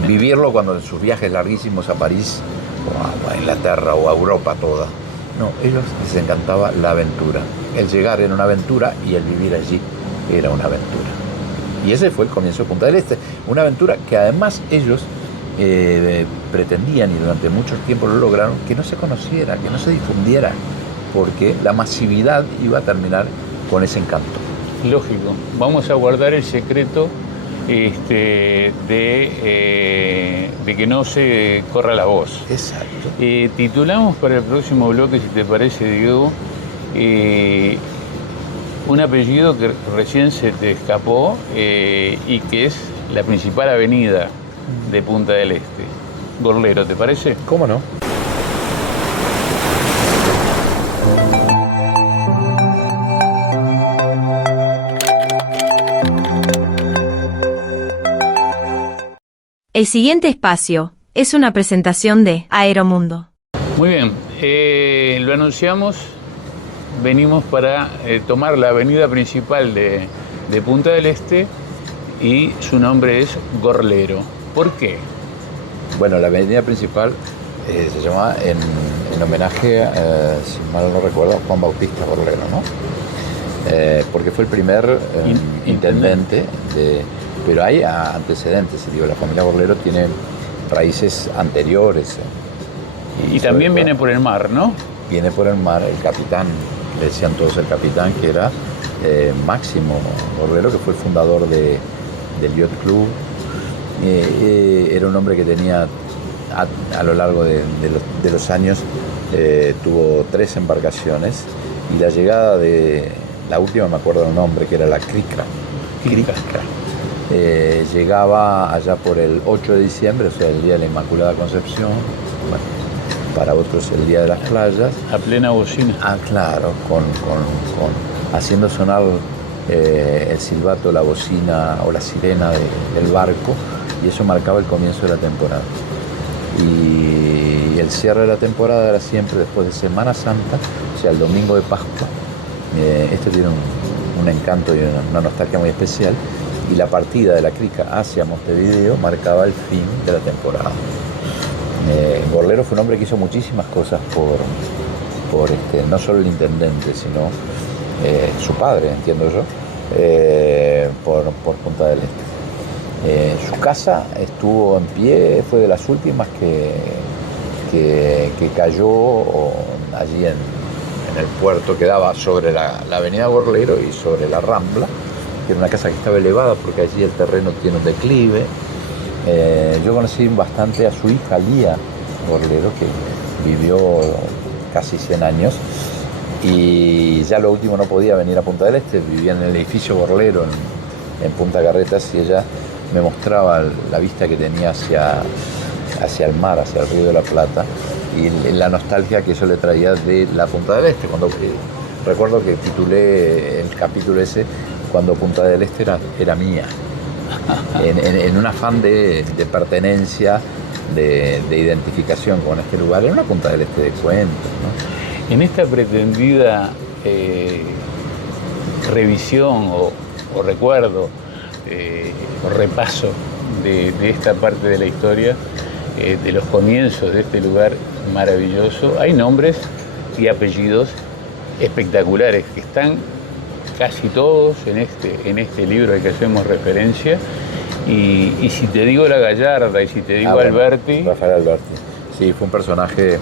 vivirlo cuando en sus viajes larguísimos a París o a Inglaterra o a Europa toda. No, ellos les encantaba la aventura. El llegar era una aventura y el vivir allí era una aventura. Y ese fue el comienzo de Punta del Este. Una aventura que además ellos pretendían, y durante mucho tiempo lo lograron, que no se conociera, que no se difundiera, porque la masividad iba a terminar con ese encanto. Lógico. Vamos a guardar el secreto de que no se corra la voz. Exacto. Titulamos para el próximo bloque, si te parece, Diego, un apellido que recién se te escapó y que es la principal avenida de Punta del Este. Gorlero, ¿te parece? ¿Cómo no? El siguiente espacio es una presentación de Aeromundo. Muy bien, lo anunciamos, venimos para tomar la avenida principal de Punta del Este y su nombre es Gorlero. ¿Por qué? Bueno, la avenida principal se llama en homenaje, si mal no recuerdo, a Juan Bautista Gorlero, ¿no? Porque fue el primer intendente pero hay antecedentes, digo, la familia Gorlero tiene raíces anteriores. Y también viene por el mar, ¿no? Viene por el mar el capitán, le decían todos el capitán, que era Máximo Gorlero, que fue el fundador del Yacht Club. Era un hombre que tenía, a lo largo de los años, tuvo 3 embarcaciones, y la llegada de la última, me acuerdo del nombre, que era la Crica. Llegaba allá por el 8 de diciembre, o sea, el día de la Inmaculada Concepción, bueno, para otros el día de las playas. A plena bocina. Claro, haciendo sonar el silbato, la bocina o la sirena del barco, y eso marcaba el comienzo de la temporada. Y el cierre de la temporada era siempre después de Semana Santa, o sea, el domingo de Pascua. Esto tiene un encanto y una nostalgia muy especial. Y la partida de la Crica hacia Montevideo marcaba el fin de la temporada. Gorlero fue un hombre que hizo muchísimas cosas por no solo el intendente, sino su padre, entiendo yo, por Punta del Este. Su casa estuvo en pie, fue de las últimas que cayó allí en el puerto, que daba sobre la avenida Gorlero y sobre la Rambla, que era una casa que estaba elevada porque allí el terreno tiene un declive. Yo conocí bastante a su hija Lía Gorlero, que vivió casi 100 años, y ya lo último no podía venir a Punta del Este, vivía en el edificio Gorlero en Punta Carretas, y ella me mostraba la vista que tenía hacia el mar, hacia el Río de la Plata, y la nostalgia que eso le traía de la Punta del Este. Recuerdo que titulé el capítulo ese cuando Punta del Este era mía, en un afán de pertenencia, de identificación con este lugar. Era una Punta del Este de cuentos, ¿no? En esta pretendida revisión o recuerdo o repaso de esta parte de la historia, de los comienzos de este lugar maravilloso, hay nombres y apellidos espectaculares que están casi todos en este libro al que hacemos referencia. Y si te digo la Gallarda y si te digo Alberti... Rafael Alberti. Sí, fue un personaje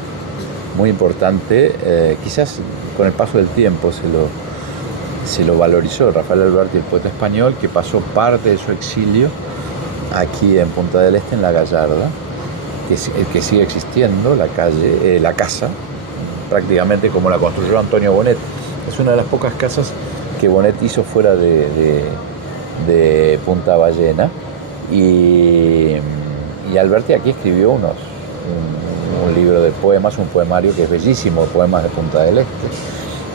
muy importante. Quizás con el paso del tiempo se lo valorizó. Rafael Alberti, el poeta español, que pasó parte de su exilio aquí en Punta del Este, en la Gallarda, que sigue existiendo, la casa, prácticamente como la construyó Antonio Bonet. Es una de las pocas casas que Bonet hizo fuera de Punta Ballena, y Alberti aquí escribió un libro de poemas, un poemario que es bellísimo, Poemas de Punta del Este.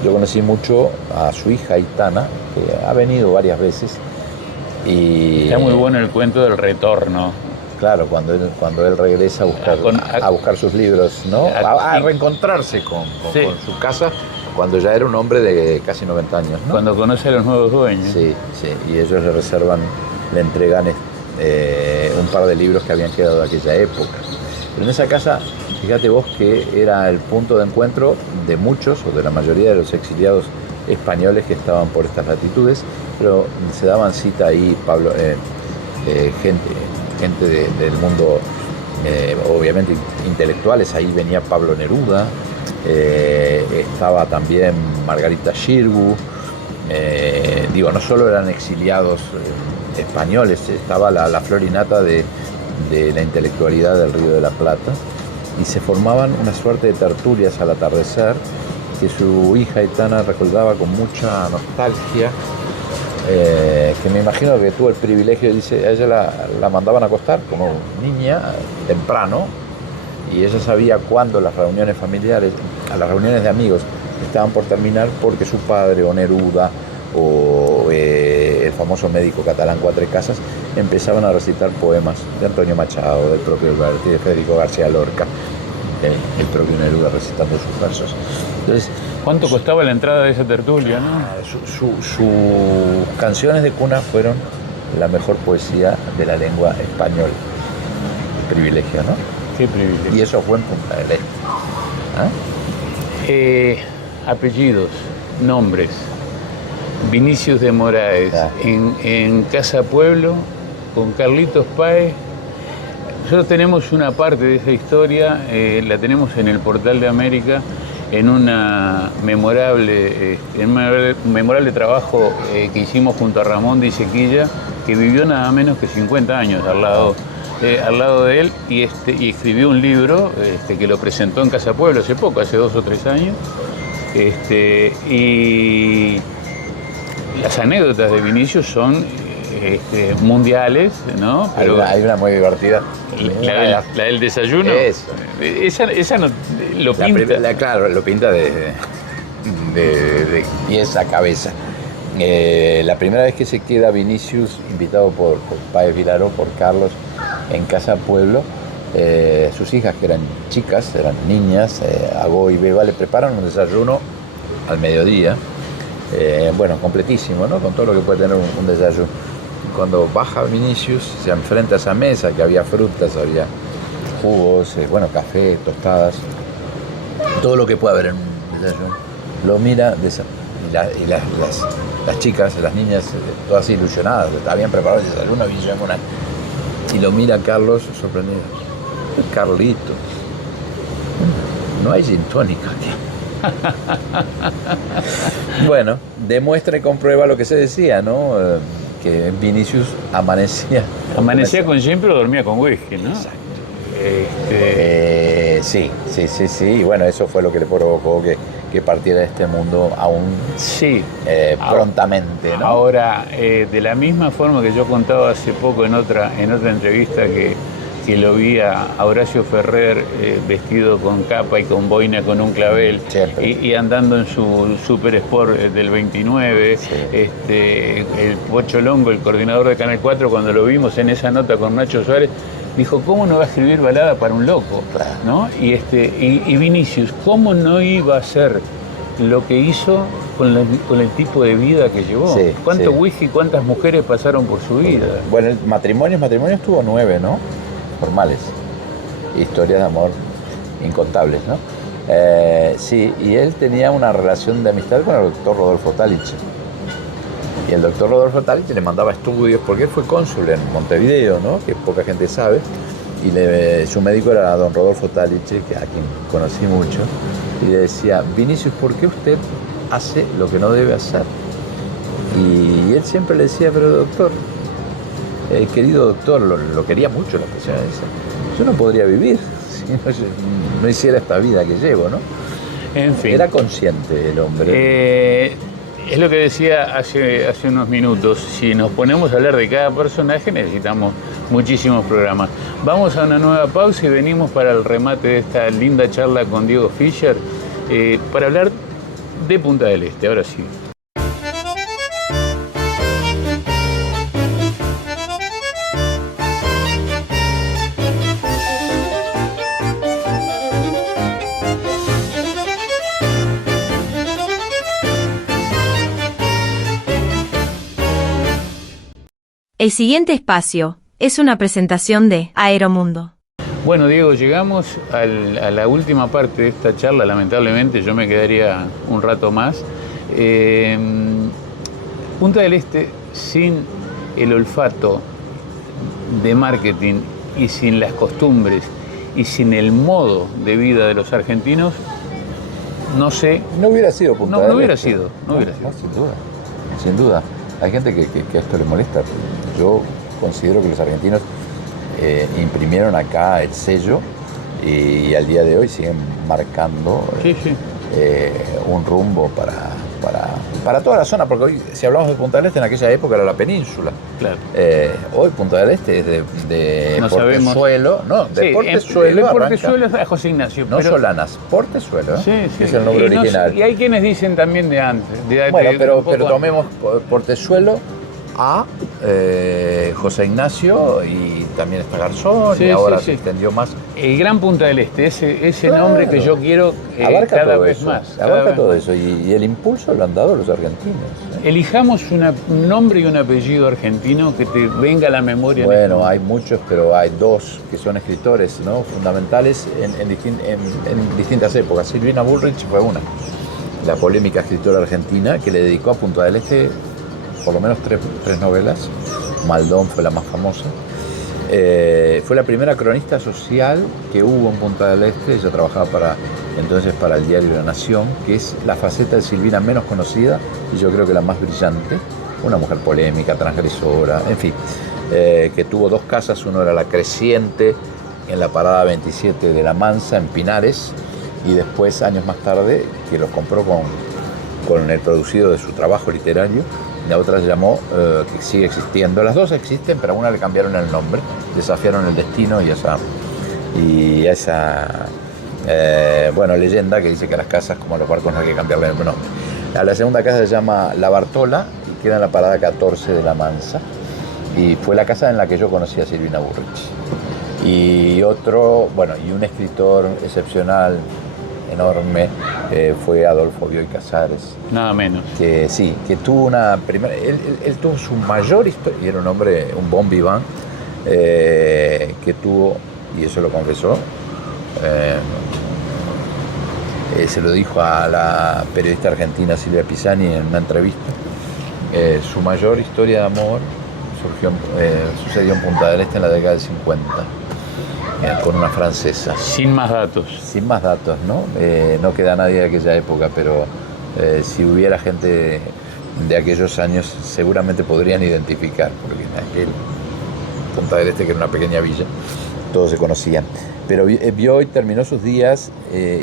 Yo conocí mucho a su hija Aitana, que ha venido varias veces. Y está muy bueno el cuento del retorno. Claro, cuando él regresa a buscar sus libros, ¿no? A reencontrarse con su casa, cuando ya era un hombre de casi 90 años, ¿no? Cuando conoce a los nuevos dueños. Sí, y ellos le entregan un par de libros que habían quedado de aquella época. Pero en esa casa, fíjate vos que era el punto de encuentro de muchos, o de la mayoría de los exiliados españoles que estaban por estas latitudes, pero se daban cita ahí, Pablo, gente del mundo, obviamente intelectuales. Ahí venía Pablo Neruda, estaba también Margarita Xirgu. No solo eran exiliados españoles, estaba la florinata de la intelectualidad del Río de la Plata, y se formaban una suerte de tertulias al atardecer que su hija Aitana recordaba con mucha nostalgia, que me imagino que tuvo el privilegio, dice, a ella la mandaban a acostar como niña temprano, y ella sabía cuándo las reuniones familiares, a las reuniones de amigos estaban por terminar, porque su padre o Neruda o el famoso médico catalán Cuatrecasas empezaban a recitar poemas de Antonio Machado, del propio Alberti, de Federico García Lorca, el propio Neruda recitando sus versos. Entonces, ¿cuánto costaba la entrada de esa tertulia, no? Sus canciones de cuna fueron la mejor poesía de la lengua española. Privilegio, ¿no? Qué privilegio. Y eso fue en Punta del Este. Apellidos, nombres. Vinicius de Moraes, en Casa Pueblo, con Carlitos Páez. Nosotros tenemos una parte de esa historia, la tenemos en el Portal de América, en una memorable trabajo que hicimos junto a Ramón de Sequilla, que vivió nada menos que 50 años al lado de él, y escribió un libro que lo presentó en Casa Pueblo hace poco, hace 2 o 3 años. Y las anécdotas de Vinicius son mundiales, ¿no? Pero hay una muy divertida. La del desayuno. Esa no, lo pinta. Claro, lo pinta de pies a cabeza. La primera vez que se queda Vinicius, invitado por Páez Vilaró, por Carlos, en Casa Pueblo, sus hijas, que eran chicas, eran niñas, Agó y Beba, le preparan un desayuno al mediodía, bueno, completísimo, ¿no? Con todo lo que puede tener un desayuno. Cuando baja Vinicius, se enfrenta a esa mesa, que había frutas, había jugos, bueno, café, tostadas, todo lo que puede haber en un desayuno. Lo mira y las chicas, las niñas, todas ilusionadas, habían preparado el desayuno, y lo mira Carlos sorprendido. Carlitos, no hay gin tónica aquí. Bueno, demuestra y comprueba lo que se decía, ¿no? Que Vinicius amanecía con gin, pero dormía con whisky, ¿no? Exacto. Sí. Y bueno, eso fue lo que le provocó que partiera de este mundo aún prontamente, ¿no? Ahora, de la misma forma que yo contaba hace poco en otra entrevista que lo vi a Horacio Ferrer vestido con capa y con boina con un clavel y andando en su Super Sport del 29, el Pocho Longo, el coordinador de Canal 4, cuando lo vimos en esa nota con Nacho Suárez, dijo, ¿cómo no va a escribir balada para un loco? Claro. ¿No? Y Vinicius, ¿cómo no iba a hacer lo que hizo con el tipo de vida que llevó? ¿Cuánto whisky, cuántas mujeres pasaron por su vida? Bueno, el matrimonio tuvo 9, ¿no? Formales. Historias de amor incontables, ¿no? Sí, y él tenía una relación de amistad con el doctor Rodolfo Talich. Y el doctor Rodolfo Talich le mandaba estudios, porque él fue cónsul en Montevideo, ¿no? Que poca gente sabe. Y su médico era don Rodolfo Talich, a quien conocí mucho. Y le decía, Vinicius, ¿por qué usted hace lo que no debe hacer? Y él siempre le decía, pero doctor, querido doctor, lo quería mucho la persona esa. Yo no podría vivir si no hiciera esta vida que llevo, ¿no? En fin. Era consciente el hombre. Es lo que decía hace unos minutos. Si nos ponemos a hablar de cada personaje, necesitamos muchísimos programas. Vamos a una nueva pausa y venimos para el remate de esta linda charla con Diego Fischer para hablar de Punta del Este. Ahora sí. El siguiente espacio es una presentación de Aeromundo. Bueno, Diego, llegamos a la última parte de esta charla. Lamentablemente yo me quedaría un rato más. Punta del Este, sin el olfato de marketing y sin las costumbres y sin el modo de vida de los argentinos, no sé. No hubiera sido Punta del Este. No hubiera sido. Sin duda. Hay gente que a esto le molesta. Yo considero que los argentinos imprimieron acá el sello y al día de hoy siguen marcando un rumbo para toda la zona, porque hoy, si hablamos de Punta del Este, en aquella época era la península. Claro. Hoy Punta del Este es de No Portezuelo, no, de Sí, Portezuelo. de Portezuelo es a José Ignacio. No pero, Solanas, Portezuelo, sí, que es el nombre y original. Y hay quienes dicen también de antes. Bueno, pero un poco tomemos Portezuelo a José Ignacio y también está Garzón Sí, y ahora sí, se sí. extendió más. El Gran Punta del Este, ese Claro. nombre que yo quiero Abarca cada todo vez eso, más. abarca todo eso y el impulso lo han dado los argentinos. Elijamos un nombre y un apellido argentino que te venga a la memoria. Bueno, hay muchos, pero hay dos que son escritores, ¿no? Fundamentales en distintas épocas. Silvina Bullrich fue una, la polémica escritora argentina que le dedicó a Punta del Este por lo menos tres novelas. Maldón fue la más famosa. Fue la primera cronista social que hubo en Punta del Este. Ella trabajaba entonces para el diario La Nación, que es la faceta de Silvina menos conocida y yo creo que la más brillante. Una mujer polémica, transgresora, en fin, que tuvo dos casas. Uno era La Creciente, en la parada 27 de La Mansa, en Pinares, y después, años más tarde, que los compró con el producido de su trabajo literario. La otra se llamó, que sigue existiendo. Las dos existen, pero a una le cambiaron el nombre, desafiaron el destino y esa leyenda que dice que a las casas, como a los barcos, no hay que cambiarle el nombre. A la segunda casa se llama La Bartola y queda en la parada 14 de La Mansa. Y fue la casa en la que yo conocí a Silvina Bullrich. Y un escritor excepcional, enorme, fue Adolfo Bioy Casares. Nada menos. Que tuvo una primera. Él tuvo su mayor historia, y era un hombre, un bon vivant, que tuvo, y eso lo confesó, se lo dijo a la periodista argentina Silvia Pisani en una entrevista. Su mayor historia de amor sucedió en Punta del Este en la década del 50. Con una francesa. Sin más datos. Sin más datos, ¿no? No queda nadie de aquella época, pero si hubiera gente de aquellos años, seguramente podrían identificar, porque en aquel Punta del Este, que era una pequeña villa, todos se conocían. Pero Bioy terminó sus días,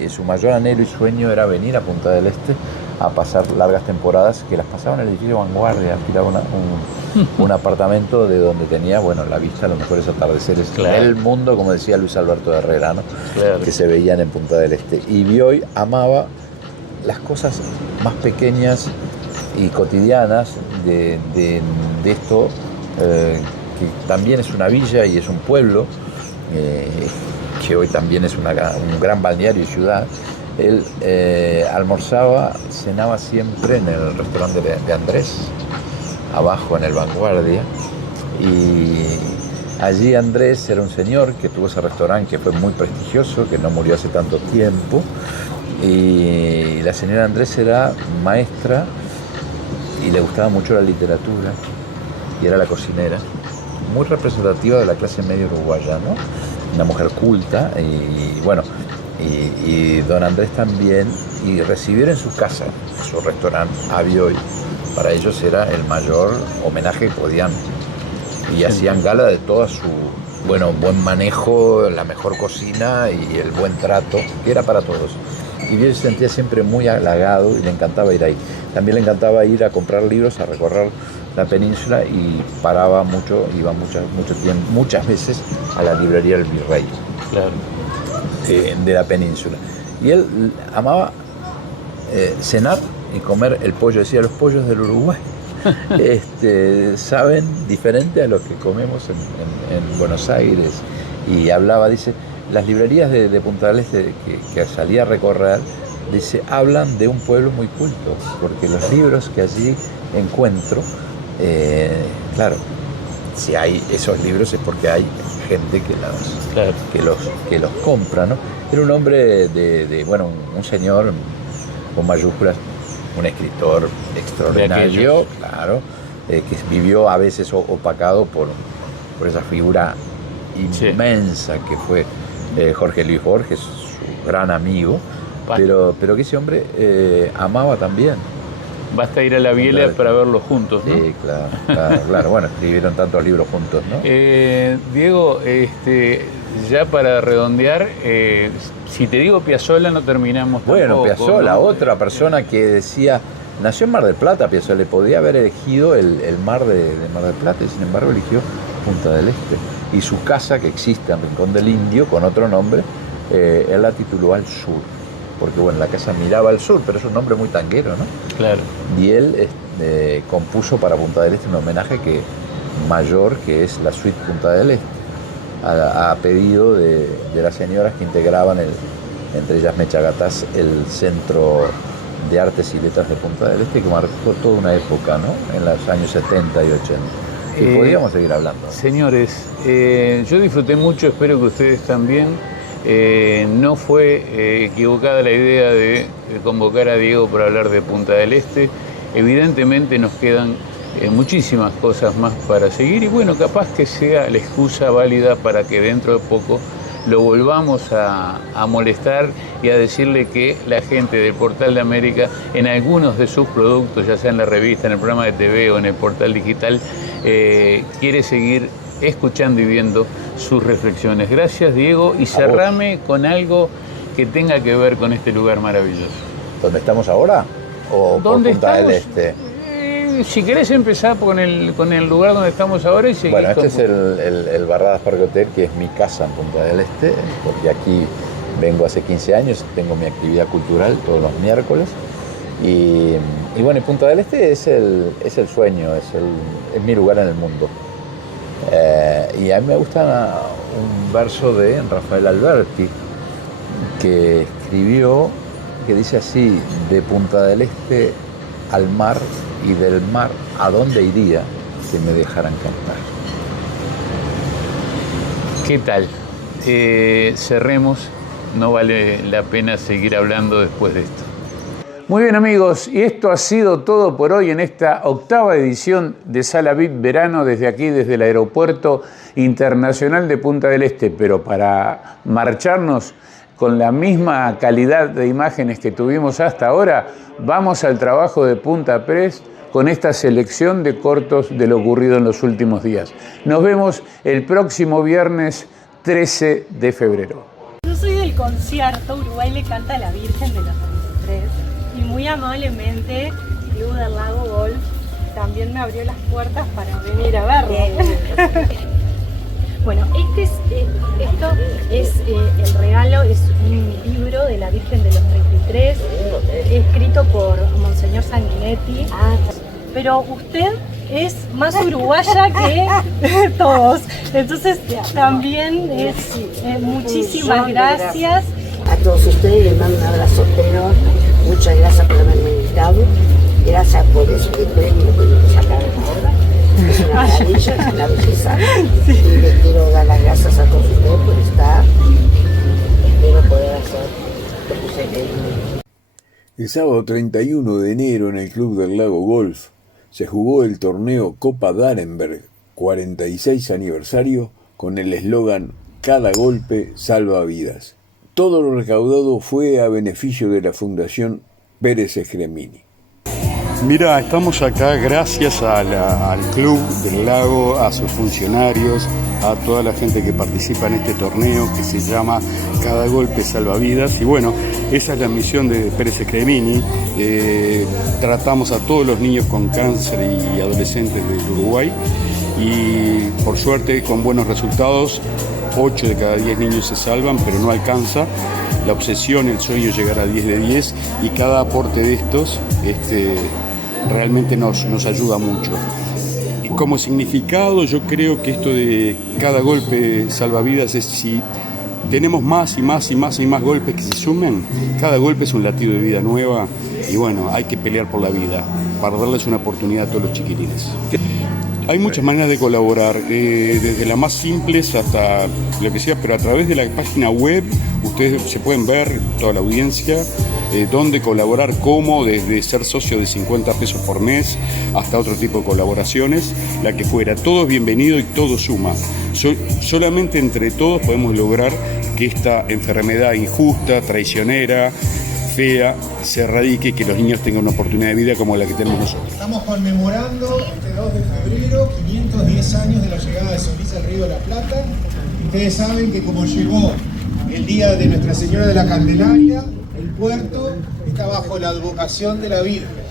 su mayor anhelo y sueño era venir a Punta del Este a pasar largas temporadas, que las pasaba en el edificio Vanguardia, alquilaba un apartamento de donde tenía, la vista, los mejores atardeceres del mundo, como decía Luis Alberto Herrera, ¿no? Claro. Que se veían en Punta del Este. Y Bioy amaba las cosas más pequeñas y cotidianas de esto, que también es una villa y es un pueblo, que hoy también es un gran balneario y ciudad. Él almorzaba, cenaba siempre en el restaurante de Andrés, abajo en el Vanguardia, y allí Andrés era un señor que tuvo ese restaurante que fue muy prestigioso, que no murió hace tanto tiempo, y la señora Andrés era maestra y le gustaba mucho la literatura y era la cocinera, muy representativa de la clase media uruguaya, ¿no? Una mujer culta y don Andrés también, y recibir en su casa, en su restaurante, a Bioy, para ellos era el mayor homenaje que podían, y hacían gala de toda su buen manejo, la mejor cocina y el buen trato, que era para todos. Y Bioy se sentía siempre muy halagado y le encantaba ir ahí. También le encantaba ir a comprar libros, a recorrer la península, y iba muchas veces a la librería del Virrey. Claro. De la península. Y él amaba cenar y comer el pollo. Decía, los pollos del Uruguay saben diferente a los que comemos en Buenos Aires. Y hablaba, dice, las librerías de Punta del Este que salía a recorrer, dice, hablan de un pueblo muy culto, porque los libros que allí encuentro, claro, si hay esos libros es porque hay gente que los compra, ¿no? Era un hombre un señor con mayúsculas, un escritor extraordinario, claro, que vivió a veces opacado por esa figura inmensa que fue Jorge Luis Borges, su gran amigo, pero que ese hombre amaba también Basta ir a la Biela Claro. para verlos juntos, ¿no? Sí, claro. Bueno, escribieron tantos libros juntos, ¿no? Diego, ya para redondear, si te digo Piazzolla no terminamos Bueno, tampoco, Piazzolla, ¿no? otra persona que decía, nació en Mar del Plata, Piazzolla, podía haber elegido el mar de Mar del Plata y sin embargo eligió Punta del Este. Y su casa, que existe en Rincón del Indio, con otro nombre, él la tituló Al Sur, porque bueno, la casa miraba al sur, pero es un nombre muy tanguero, ¿no? Claro. Y él compuso para Punta del Este un homenaje mayor, que es la suite Punta del Este, a pedido de las señoras que integraban, entre ellas Mecha Gataz, el Centro de Artes y Letras de Punta del Este, que marcó toda una época, ¿no? En los años 70 y 80. Y podríamos seguir hablando. Señores, yo disfruté mucho, espero que ustedes también. No fue equivocada la idea de convocar a Diego para hablar de Punta del Este. Evidentemente nos quedan muchísimas cosas más para seguir y bueno, capaz que sea la excusa válida para que dentro de poco lo volvamos a molestar y a decirle que la gente del Portal de América, en algunos de sus productos, ya sea en la revista, en el programa de TV o en el portal digital, quiere seguir escuchando y viendo sus reflexiones. Gracias, Diego, y cerrame con algo que tenga que ver con este lugar maravilloso. ¿Dónde estamos ahora? ¿O por Punta del Este? Si querés empezar con el lugar donde estamos ahora y seguir. Bueno, este es el Barradas Parque Hotel, que es mi casa en Punta del Este, porque aquí vengo hace 15 años, tengo mi actividad cultural todos los miércoles. Y bueno, Punta del Este es el sueño, es mi lugar en el mundo. Y a mí me gusta un verso de Rafael Alberti, que escribió, que dice así: de Punta del Este al mar y del mar a dónde iría que me dejaran cantar. ¿Qué tal? Cerremos, no vale la pena seguir hablando después de esto. Muy bien, amigos, y esto ha sido todo por hoy en esta 8ª edición de Sala VIP Verano, desde aquí, desde el Aeropuerto Internacional de Punta del Este. Pero para marcharnos con la misma calidad de imágenes que tuvimos hasta ahora, vamos al trabajo de Punta Press con esta selección de cortos de lo ocurrido en los últimos días. Nos vemos el próximo viernes 13 de febrero. Yo soy del concierto Uruguay le canta a la Virgen de los 33 y muy amablemente Club del Lago Golf también me abrió las puertas para venir a verlo. Bueno, esto es el regalo, es un libro de la Virgen de los 33, escrito por Monseñor Sanguinetti. Pero usted es más uruguaya que todos, entonces también muchísimas gracias. A todos ustedes les mando un abrazo enorme, muchas gracias por haberme invitado, gracias por ese premio que me sacaron ahora. Es una maravilla, es una belleza. Sí. Y les quiero dar las gracias a todos ustedes por estar. Espero poder hacer lo que ustedes quieren. El sábado 31 de enero en el Club del Lago Golf se jugó el torneo Copa Darenberg 46 aniversario con el eslogan "Cada golpe salva vidas". Todo lo recaudado fue a beneficio de la Fundación Pérez Escremini. Mira, estamos acá gracias al Club del Lago, a sus funcionarios, a toda la gente que participa en este torneo que se llama Cada Golpe Salva Vidas. Y bueno, esa es la misión de Pérez Escremini. Tratamos a todos los niños con cáncer y adolescentes del Uruguay y por suerte con buenos resultados. 8 de cada 10 niños se salvan, pero no alcanza. La obsesión, el sueño es llegar a 10 de 10 y cada aporte de estos realmente nos ayuda mucho. Y como significado, yo creo que esto de cada golpe salva vidas es si tenemos más y más y más y más golpes que se sumen, cada golpe es un latido de vida nueva y bueno, hay que pelear por la vida para darles una oportunidad a todos los chiquilines. Hay muchas maneras de colaborar, desde las más simples hasta lo que sea, pero a través de la página web ustedes se pueden ver, toda la audiencia, dónde colaborar, cómo, desde ser socio de 50 pesos por mes hasta otro tipo de colaboraciones, la que fuera. Todo es bienvenido y todo suma. Solamente entre todos podemos lograr que esta enfermedad injusta, traicionera, fea se erradique y que los niños tengan una oportunidad de vida como la que tenemos nosotros. Estamos conmemorando este 2 de febrero 510 años de la llegada de Solís al Río de la Plata. Ustedes saben que como llegó el día de Nuestra Señora de la Candelaria, el puerto está bajo la advocación de la Virgen.